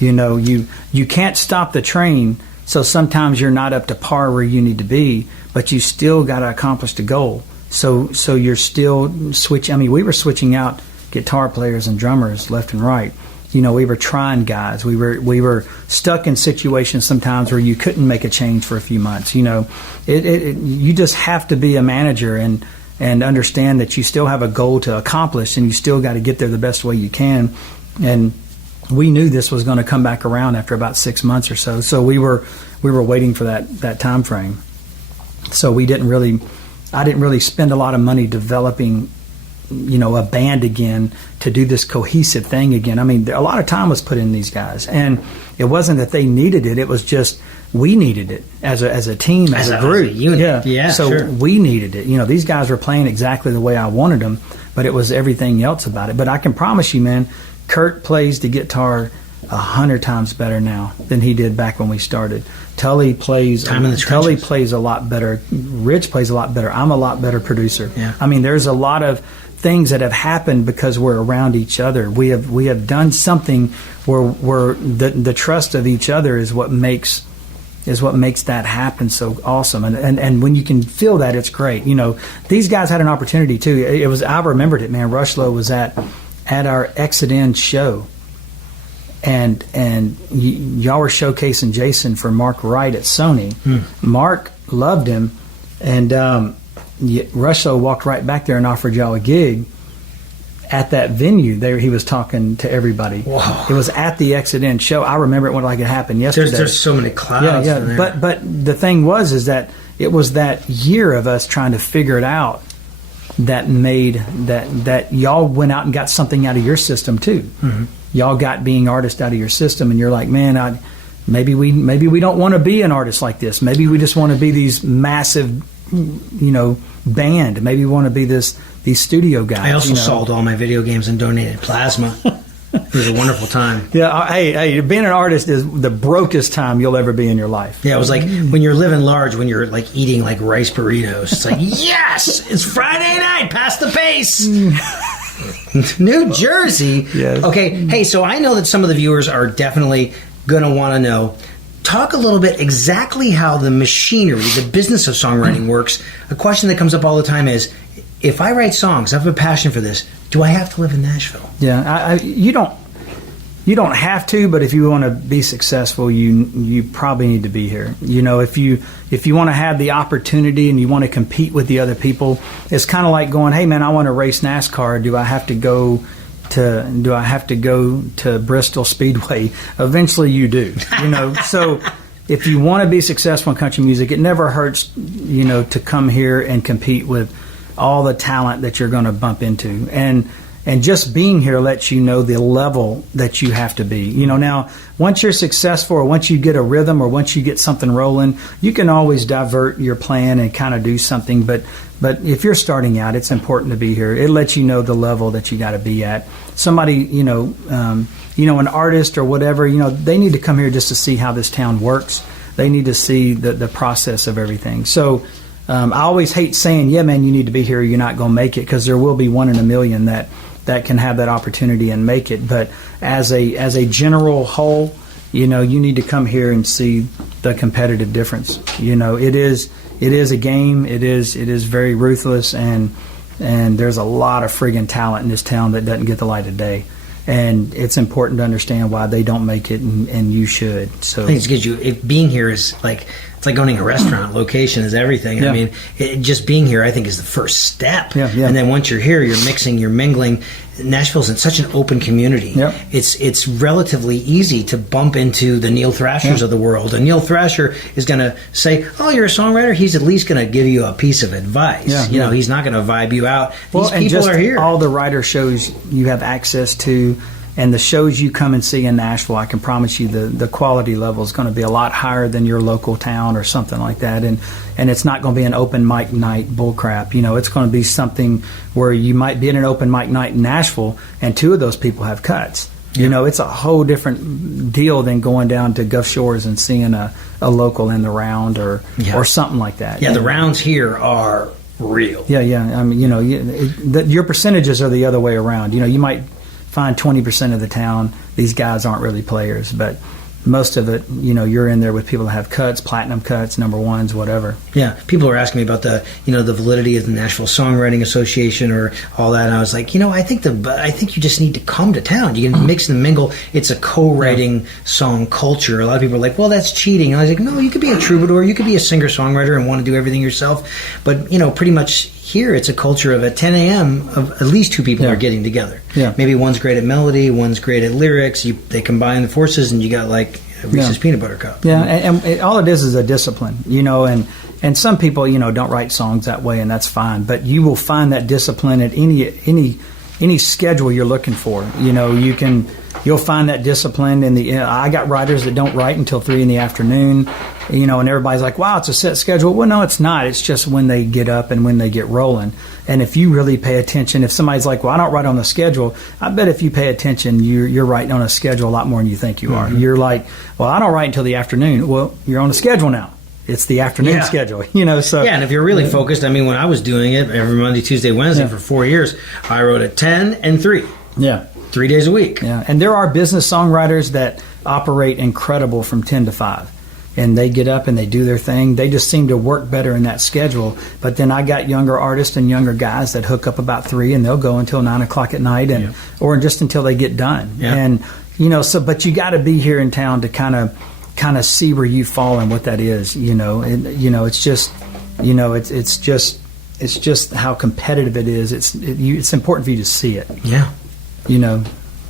You know, you can't stop the train, so sometimes you're not up to par where you need to be, but you still got to accomplish the goal. So you're still switching. I mean, we were switching out guitar players and drummers left and right. You know, we were trying guys. We were stuck in situations sometimes where you couldn't make a change for a few months. You know, you just have to be a manager and understand that you still have a goal to accomplish, and you still got to get there the best way you can. And we knew this was going to come back around after about 6 months or so. So we were waiting for that time frame. So I didn't really spend a lot of money developing, you know, a band again to do this cohesive thing again. I mean, a lot of time was put in these guys, and it wasn't that they needed it. It was just we needed it as a team, as a group. As a unit. Yeah, so sure. we needed it. You know, these guys were playing exactly the way I wanted them, but it was everything else about it. But I can promise you, man, Kurt plays the guitar 100 times better now than he did back when we started. Tully plays a lot better. Rich plays a lot better. I'm a lot better producer. Yeah. I mean, there's a lot of things that have happened because we're around each other. We have done something where the trust of each other is what makes that happen so awesome. And when you can feel that, it's great. You know, these guys had an opportunity too. I remembered it, man. Rushlow was at our Exit In show, and y'all were showcasing Jason for Mark Wright at Sony. Mark loved him, and Rushlow walked right back there and offered y'all a gig at that venue. There he was talking to everybody. Whoa. It was at the Exit In show. I remember it like it happened yesterday. There's so many clouds. Yeah. In there. But the thing is that it was that year of us trying to figure it out that made that y'all went out and got something out of your system too. Mm-hmm. Y'all got being artists out of your system, and you're like, man, maybe we don't want to be an artist like this. Maybe we just want to be these massive, you know, band. Maybe we want to be these studio guys. I also sold all my video games and donated plasma. It was a wonderful time. Yeah, hey, being an artist is the brokest time you'll ever be in your life. Yeah, it was like when you're living large, when you're like eating like rice burritos. It's like, yes, it's Friday night, pass the pace. New Jersey. Yes. Okay, hey, so I know that some of the viewers are definitely going to want to know. Talk a little bit exactly how the machinery, the business of songwriting works. A question that comes up all the time is, if I write songs, I have a passion for this, do I have to live in Nashville? Yeah, you don't have to, but if you want to be successful, you probably need to be here. You know, if you want to have the opportunity and you want to compete with the other people, it's kind of like going, hey man, I want to race NASCAR. Do I have to go to Bristol Speedway? Eventually you do. You know, so if you want to be successful in country music, it never hurts, you know, to come here and compete with all the talent that you're going to bump into, and just being here lets you know the level that you have to be. You know, now once you're successful, or once you get a rhythm, or once you get something rolling, you can always divert your plan and kind of do something. But if you're starting out, it's important to be here. It lets you know the level that you got to be at. Somebody, you know, an artist or whatever, you know, they need to come here just to see how this town works. They need to see the process of everything. So. I always hate saying, yeah, man, you need to be here, or you're not going to make it, because there will be one in a million that can have that opportunity and make it. But as a general whole, you know, you need to come here and see the competitive difference. You know, it is a game. It is very ruthless, and there's a lot of friggin' talent in this town that doesn't get the light of day. And it's important to understand why they don't make it, and you should. So I think it's good. Being here is like, it's like going to a restaurant. Location is everything. Yeah. I mean, just being here, I think, is the first step. Yeah. And then once you're here, you're mixing, you're mingling. Nashville's in such an open community. Yep. It's relatively easy to bump into the Neil Thrashers of the world. And Neil Thrasher is going to say, "Oh, you're a songwriter." He's at least going to give you a piece of advice. Yeah. You know, he's not going to vibe you out. These and people just are here. all the writer shows you have access to, and the shows you come and see in Nashville, I can promise you the quality level is going to be a lot higher than your local town or something like that. And it's not going to be an open mic night bullcrap. You know, it's going to be something where you might be in an open mic night in Nashville, and two of those people have cuts. Yeah. You know, it's a whole different deal than going down to Gulf Shores and seeing a local in the round or something like that. Yeah, the rounds here are real. Yeah. I mean, you know, your percentages are the other way around. You know, you might find 20% of the town, these guys aren't really players, but most of it, you're in there with people that have cuts, platinum cuts, number ones, whatever. Yeah, people are asking me about the validity of the Nashville Songwriting Association or all that, and I was like, I think you just need to come to town. You can mix and mingle. It's a co-writing song culture. A lot of people are like, well, that's cheating. And I was like, no, you could be a troubadour, you could be a singer-songwriter and want to do everything yourself, but pretty much here it's a culture of at 10 a.m. of at least two people are getting together. Yeah. Maybe one's great at melody, one's great at lyrics. They combine the forces, and you got like Reese's Peanut Butter Cup. Yeah, and all it is a discipline, and some people, don't write songs that way, and that's fine. But you will find that discipline at any schedule you're looking for. You'll find that discipline in the. I got writers that don't write until 3 p.m, and everybody's like, "Wow, it's a set schedule." Well, no, it's not. It's just when they get up and when they get rolling. And if you really pay attention, if somebody's like, "Well, I don't write on the schedule," I bet if you pay attention, you're writing on a schedule a lot more than you think you are. You're like, "Well, I don't write until the afternoon." Well, you're on a schedule now. It's the afternoon schedule, So and if you're really focused, when I was doing it every Monday, Tuesday, Wednesday for 4 years, I wrote at 10 and 3. Yeah. 3 days a week. Yeah, and there are business songwriters that operate incredible from 10 to 5. And they get up and they do their thing. They just seem to work better in that schedule. But then I got younger artists and younger guys that hook up about 3 and they'll go until 9 o'clock at night or just until they get done. Yeah. And, but you got to be here in town to kind of see where you fall and what that is, it's just, it's just how competitive it is. It's important for you to see it. Yeah.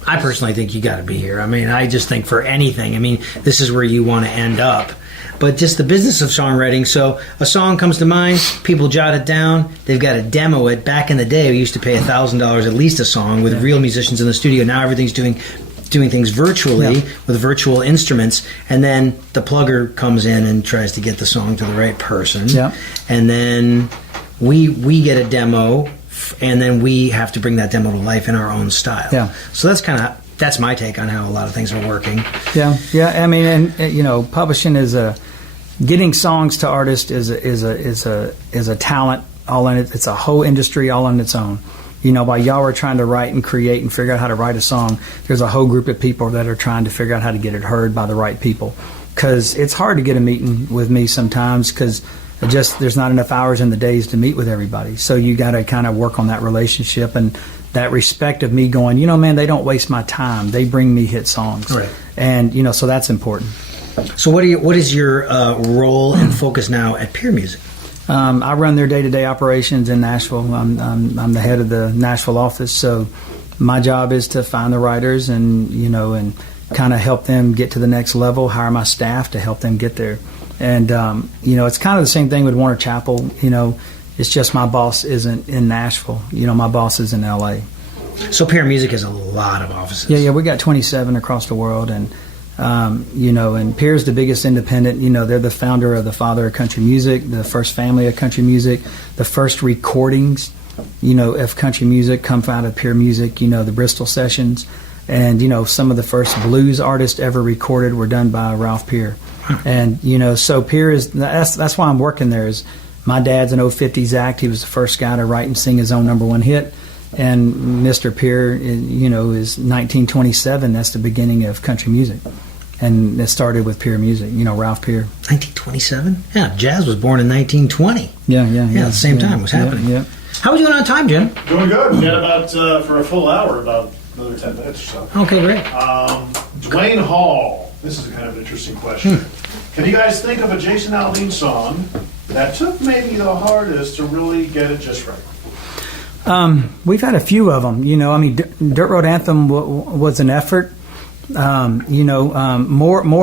I personally think you got to be here. I just think for anything, this is where you want to end up. But just the business of songwriting. So a song comes to mind, people jot it down, they've got to demo it. Back in the day, we used to pay $1,000 at least a song with real musicians in the studio. Now everything's doing things virtually with virtual instruments, and then the plugger comes in and tries to get the song to the right person. Yeah. And then we get a demo, and then we have to bring that demo to life in our own style. Yeah. So that's my take on how a lot of things are working. Yeah. Yeah. And publishing is getting songs to artists is a talent all in it. It's a whole industry all on its own. While y'all are trying to write and create and figure out how to write a song, there's a whole group of people that are trying to figure out how to get it heard by the right people. Because it's hard to get a meeting with me sometimes because there's not enough hours in the days to meet with everybody. So you got to kind of work on that relationship and that respect of me going, man, they don't waste my time. They bring me hit songs. Right. And, so that's important. So what is your role and focus now at Peer Music? I run their day-to-day operations in Nashville. I'm the head of the Nashville office, so my job is to find the writers and kind of help them get to the next level, hire my staff to help them get there. And, it's kind of the same thing with Warner Chappell. It's just my boss isn't in Nashville. My boss is in L.A. So Peer Music has a lot of offices. Yeah, we got 27 across the world, and and Peer's the biggest independent. They're the founder of the father of country music, the first family of country music, the first recordings, of country music come out of Peer Music. The Bristol sessions, and some of the first blues artists ever recorded were done by Ralph Peer. And so Peer is that's why I'm working there. Is my dad's an 050s act. He was the first guy to write and sing his own number one hit. And Mr. Peer, is 1927. That's the beginning of country music. And it started with Peer Music, Ralph Peer. 1927? Yeah, jazz was born in 1920. Yeah. At the same time it was happening. Yeah. How are we doing on time, Jim? Doing good. We got about, for a full hour, about another 10 minutes or so. Okay, great. Dwayne Hall. This is a kind of interesting question. Can you guys think of a Jason Aldean song that took maybe the hardest to really get it just right? We've had a few of them. Dirt Road Anthem was an effort. More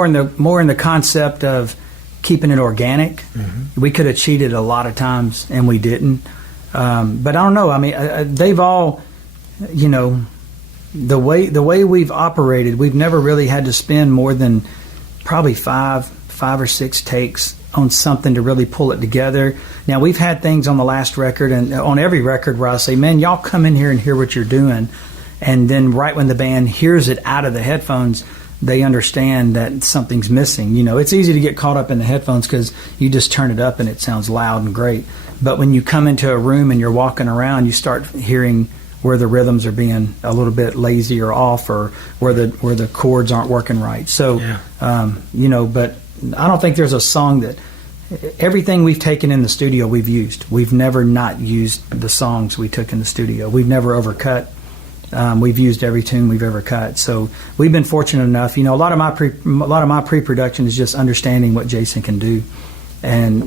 in the concept of keeping it organic. Mm-hmm. We could have cheated a lot of times, and we didn't. But I don't know. They've all, the way we've operated, we've never really had to spend more than probably five or six takes on something to really pull it together. Now, we've had things on the last record and on every record where I say, man, y'all come in here and hear what you're doing. And then right when the band hears it out of the headphones, they understand that something's missing. It's easy to get caught up in the headphones because you just turn it up and it sounds loud and great. But when you come into a room and you're walking around, you start hearing where the rhythms are being a little bit lazy or off, or where the chords aren't working right. So, but I don't think there's a song that everything we've taken in the studio we've used. We've never not used the songs we took in the studio. We've never overcut. We've used every tune we've ever cut. So we've been fortunate enough. A lot of my pre-production is just understanding what Jason can do. And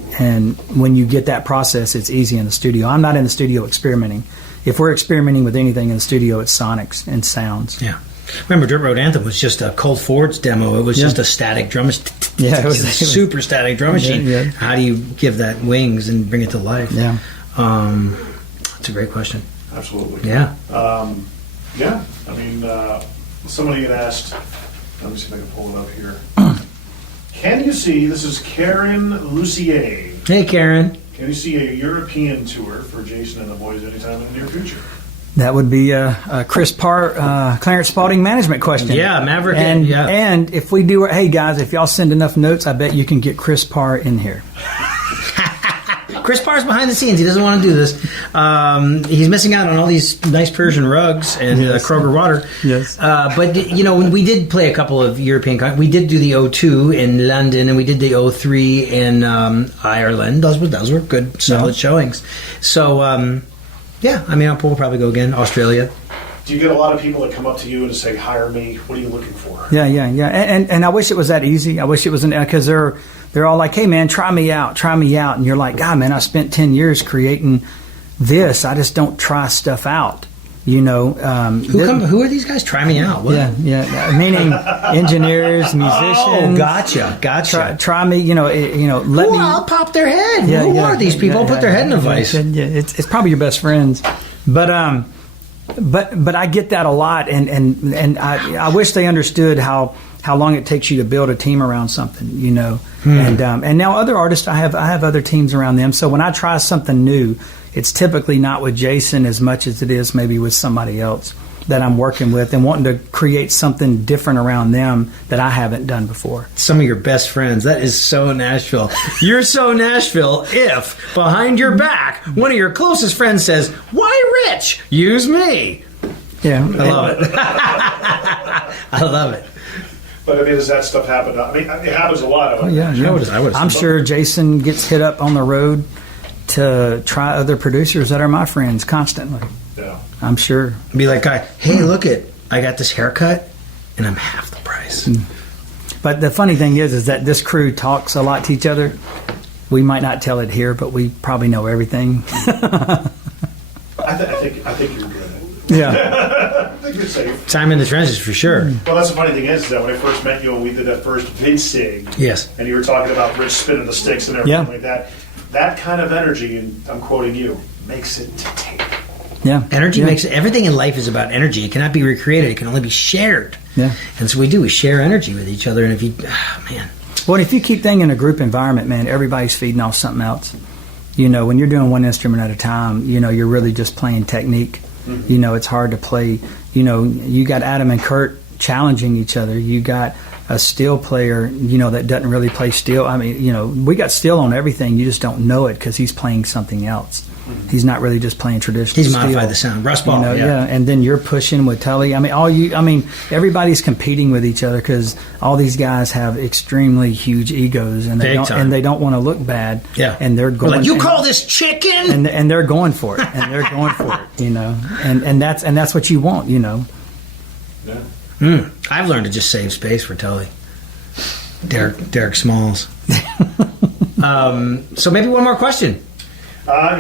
when you get that process, it's easy in the studio. I'm not in the studio experimenting. If we're experimenting with anything in the studio, it's sonics and sounds. Yeah. Remember, Dirt Road Anthem was just a Cold Ford's demo. It was just a static drum machine. Yeah, it was a super static drum machine. Yeah. How do you give that wings and bring it to life? Yeah. That's a great question. Absolutely. Yeah. Yeah. I mean, somebody had asked, let me see if I can pull it up here. Can you see, this is Karen Lucier. Hey, Karen. Can you see a European tour for Jason and the boys anytime in the near future? That would be a Chris Parr, Clarence Spalding management question. Yeah, Maverick. And if we do, hey guys, if y'all send enough notes, I bet you can get Chris Parr in here. Chris Parr's behind the scenes. He doesn't want to do this. He's missing out on all these nice Persian rugs and Kroger water. Yes. But, when we did play a couple of European we did do the O2 in London, and we did the O3 in Ireland. Those were good, solid showings. So, we'll probably go again. Australia. Do you get a lot of people that come up to you and say, hire me? What are you looking for? Yeah. And I wish it was that easy. I wish it was because they're all like, hey, man, try me out. And you're like, God, man, I spent 10 years creating this. I just don't try stuff out. Who are these guys? Try me out. What? Yeah. Meaning engineers, musicians. Oh, gotcha. Try me, let me. I'll pop their head. Who are these people? Put their head in a vice. Yeah, it's probably your best friends. But I get that a lot, and I wish they understood how long it takes you to build a team around something, And now other artists, I have other teams around them. So when I try something new, it's typically not with Jason as much as it is maybe with somebody else that I'm working with and wanting to create something different around them that I haven't done before. Some of your best friends. That is so Nashville. You're so Nashville if behind your back one of your closest friends says, "Why, Rich? Use me." Yeah, I love it. I love it. But does that stuff happen? I mean, it happens a lot. I'm sure Jason gets hit up on the road to try other producers that are my friends constantly. Yeah. I'm sure. Be like, hey, look I got this haircut and I'm half the price. But the funny thing is that this crew talks a lot to each other. We might not tell it here, but we probably know everything. I think you're good. Yeah. I think you're safe. Time in the trenches for sure. Well, that's the funny thing is that when I first met you and we did that first vid sig, yes, and you were talking about Rich spinning the sticks and everything like that kind of energy, and I'm quoting you, makes it to tape. Yeah. Energy makes everything in life is about energy. It cannot be recreated. It can only be shared. Yeah. And so we share energy with each other. And if you, man. Well, if you keep things in a group environment, man, everybody's feeding off something else. When you're doing one instrument at a time, you're really just playing technique. Mm-hmm. It's hard to play. You got Adam and Kurt challenging each other. You got a steel player, that doesn't really play steel. I mean, we got steel on everything. You just don't know it because he's playing something else. Mm-hmm. He's not really just playing traditional He's steel. modified the sound. Rust ball, And then you're pushing with Tully. Everybody's competing with each other because all these guys have extremely huge egos and they don't want to look bad. Yeah. And they're going. Like, you call this chicken? And they're going for it. And they're going for it. And that's what you want. Yeah. I've learned to just save space for Tully. Derek Smalls. So maybe one more question. All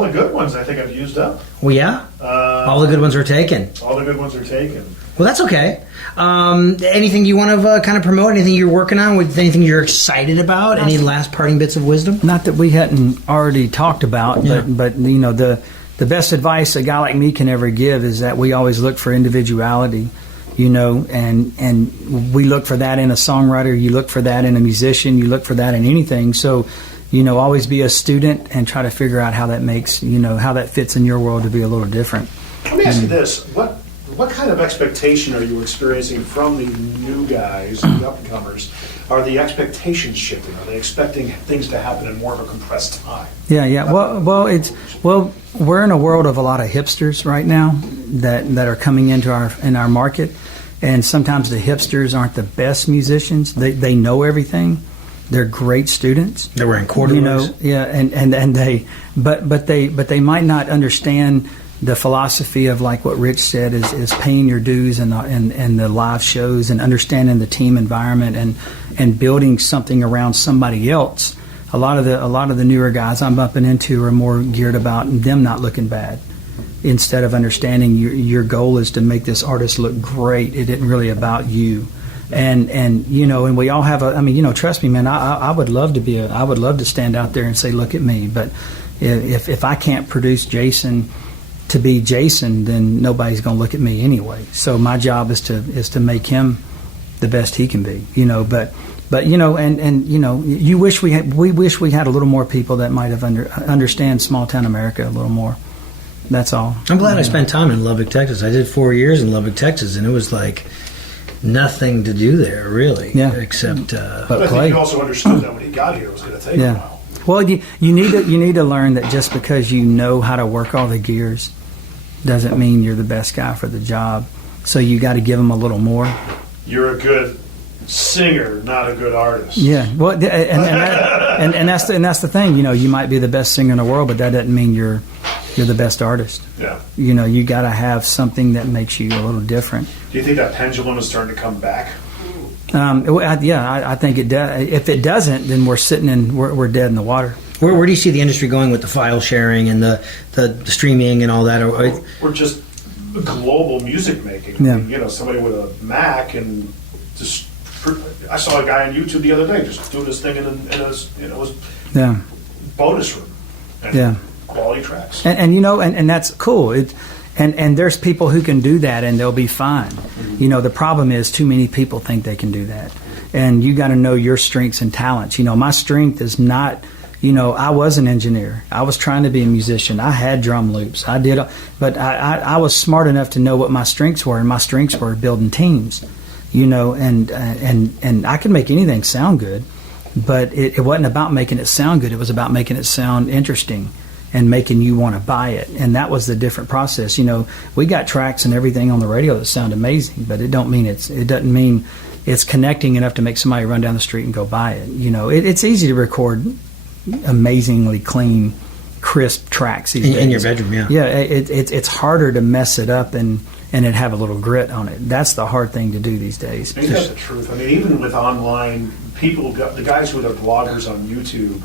the good ones I think I've used up. Well, yeah. All the good ones are taken. All the good ones are taken. Well, that's okay. Anything you want to kind of promote? Anything you're working on? Anything you're excited about? Any last parting bits of wisdom? Not that we hadn't already talked about, but the best advice a guy like me can ever give is that we always look for individuality, and we look for that in a songwriter, you look for that in a musician, you look for that in anything. So, always be a student and try to figure out how that makes, how that fits in your world to be a little different. Let me ask you this. what kind of expectation are you experiencing from the new guys, the up-and-comers? Are the expectations shifting? Are they expecting things to happen in more of a compressed time? Yeah. Well, we're in a world of a lot of hipsters right now that are coming into our market, and sometimes the hipsters aren't the best musicians. They know everything. They're great students. They're wearing corduroys. And they might not understand the philosophy of, like what Rich said, is paying your dues and the live shows and understanding the team environment and building something around somebody else. A lot of the newer guys I'm bumping into are more geared about them not looking bad, instead of understanding your goal is to make this artist look great. It isn't really about you. And we all have trust me, man, I would love to stand out there and say, look at me. But if I can't produce Jason to be Jason, then nobody's going to look at me anyway. So my job is to make him the best he can be, But we wish we had a little more people that might have understand small town America a little more. That's all. I'm glad I spent time in Lubbock, Texas. I did 4 years in Lubbock, Texas, and it was like nothing to do there, really. Yeah. Except. But I think you also understood that when he got here, it was going to take a while. Well, you need to learn that just because you know how to work all the gears doesn't mean you're the best guy for the job. So you got to give them a little more. You're a good singer, not a good artist. Yeah, well, and that's the thing. You might be the best singer in the world, but that doesn't mean you're the best artist. Yeah. You got to have something that makes you a little different. Do you think that pendulum is starting to come back? I think it does. If it doesn't, then we're dead in the water. Where do you see the industry going with the file sharing and the streaming and all that? We're just global music making. Yeah. I mean, somebody with a Mac and just. I saw a guy on YouTube the other day just doing this thing in his bonus room. And quality tracks. And that's cool. And there's people who can do that and they'll be fine. Mm-hmm. The problem is too many people think they can do that. And you got to know your strengths and talents. My strength is not, I was an engineer. I was trying to be a musician. I had drum loops. But I was smart enough to know what my strengths were, and my strengths were building teams. And I could make anything sound good, but it wasn't about making it sound good. It was about making it sound interesting and making you want to buy it. And that was the different process. We got tracks and everything on the radio that sound amazing, but it doesn't mean it's connecting enough to make somebody run down the street and go buy it. It's easy to record amazingly clean, crisp tracks these days. In your bedroom, yeah. Yeah, it's harder to mess it up and it have a little grit on it. That's the hard thing to do these days. Ain't that the truth? I mean, even with online people, the guys who are bloggers on YouTube,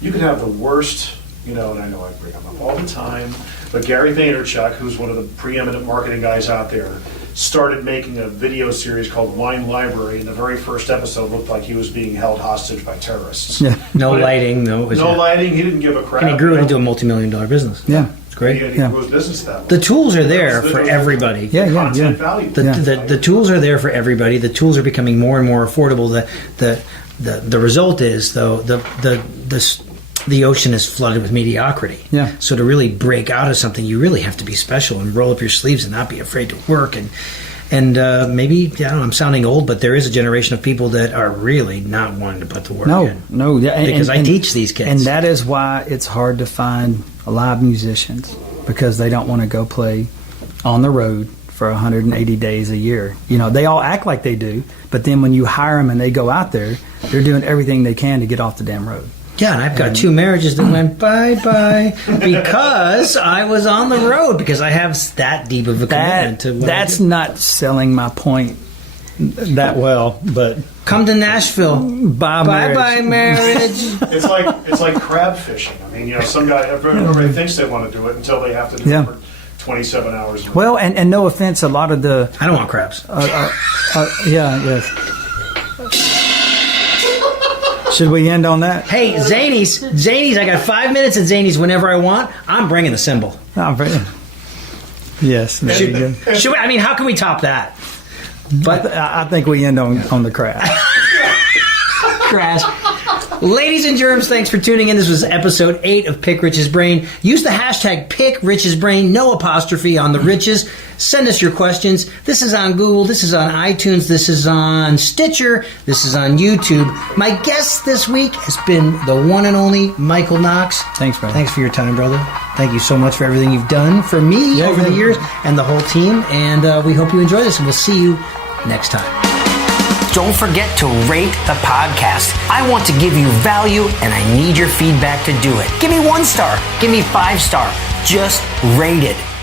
you could have the worst, and I know I bring them up all the time, but Gary Vaynerchuk, who's one of the preeminent marketing guys out there, started making a video series called Wine Library, and the very first episode looked like he was being held hostage by terrorists. Yeah. No lighting. No lighting. He didn't give a crap. And he grew it into a multi-million-dollar business. Yeah. Great. He grew his business that way. The tools are there for everybody. Content value. The tools are there for everybody. The tools are becoming more and more affordable. The result is, though, the ocean is flooded with mediocrity. Yeah. So to really break out of something, you really have to be special and roll up your sleeves and not be afraid to work. And maybe, I don't know, I'm sounding old, but there is a generation of people that are really not wanting to put the work in. No. Because I teach these kids. And that is why it's hard to find live musicians, because they don't want to go play on the road for 180 days a year. They all act like they do, but then when you hire them and they go out there, they're doing everything they can to get off the damn road. Yeah, and I've got 2 marriages that went bye-bye because I was on the road, because I have that deep of a commitment to what that's not selling my point that well, but come to Nashville. Bye-bye marriage. It's like crab fishing. I mean, some guy, everybody thinks they want to do it until they have to do it for 27 hours. Well, and no offense, a lot of the... I don't want crabs. Yes. Should we end on that? Hey, Zanies, I got 5 minutes at Zanies whenever I want. I'm bringing the cymbal. Yes. There you go. How can we top that? But I think we end on the crash. Crash. Ladies and germs, thanks for tuning in. This was episode 8 of Pick Rich's Brain. Use the hashtag Pick Rich's Brain, no apostrophe on the riches. Send us your questions. This is on Google. This is on iTunes. This is on Stitcher. This is on YouTube. My guest this week has been the one and only Michael Knox. Thanks, brother. Thanks for your time, brother. Thank you so much for everything you've done for me over the years and the whole team. And we hope you enjoy this, and we'll see you next time. Don't forget to rate the podcast. I want to give you value, and I need your feedback to do it. Give me 1 star. Give me 5 star. Just rate it.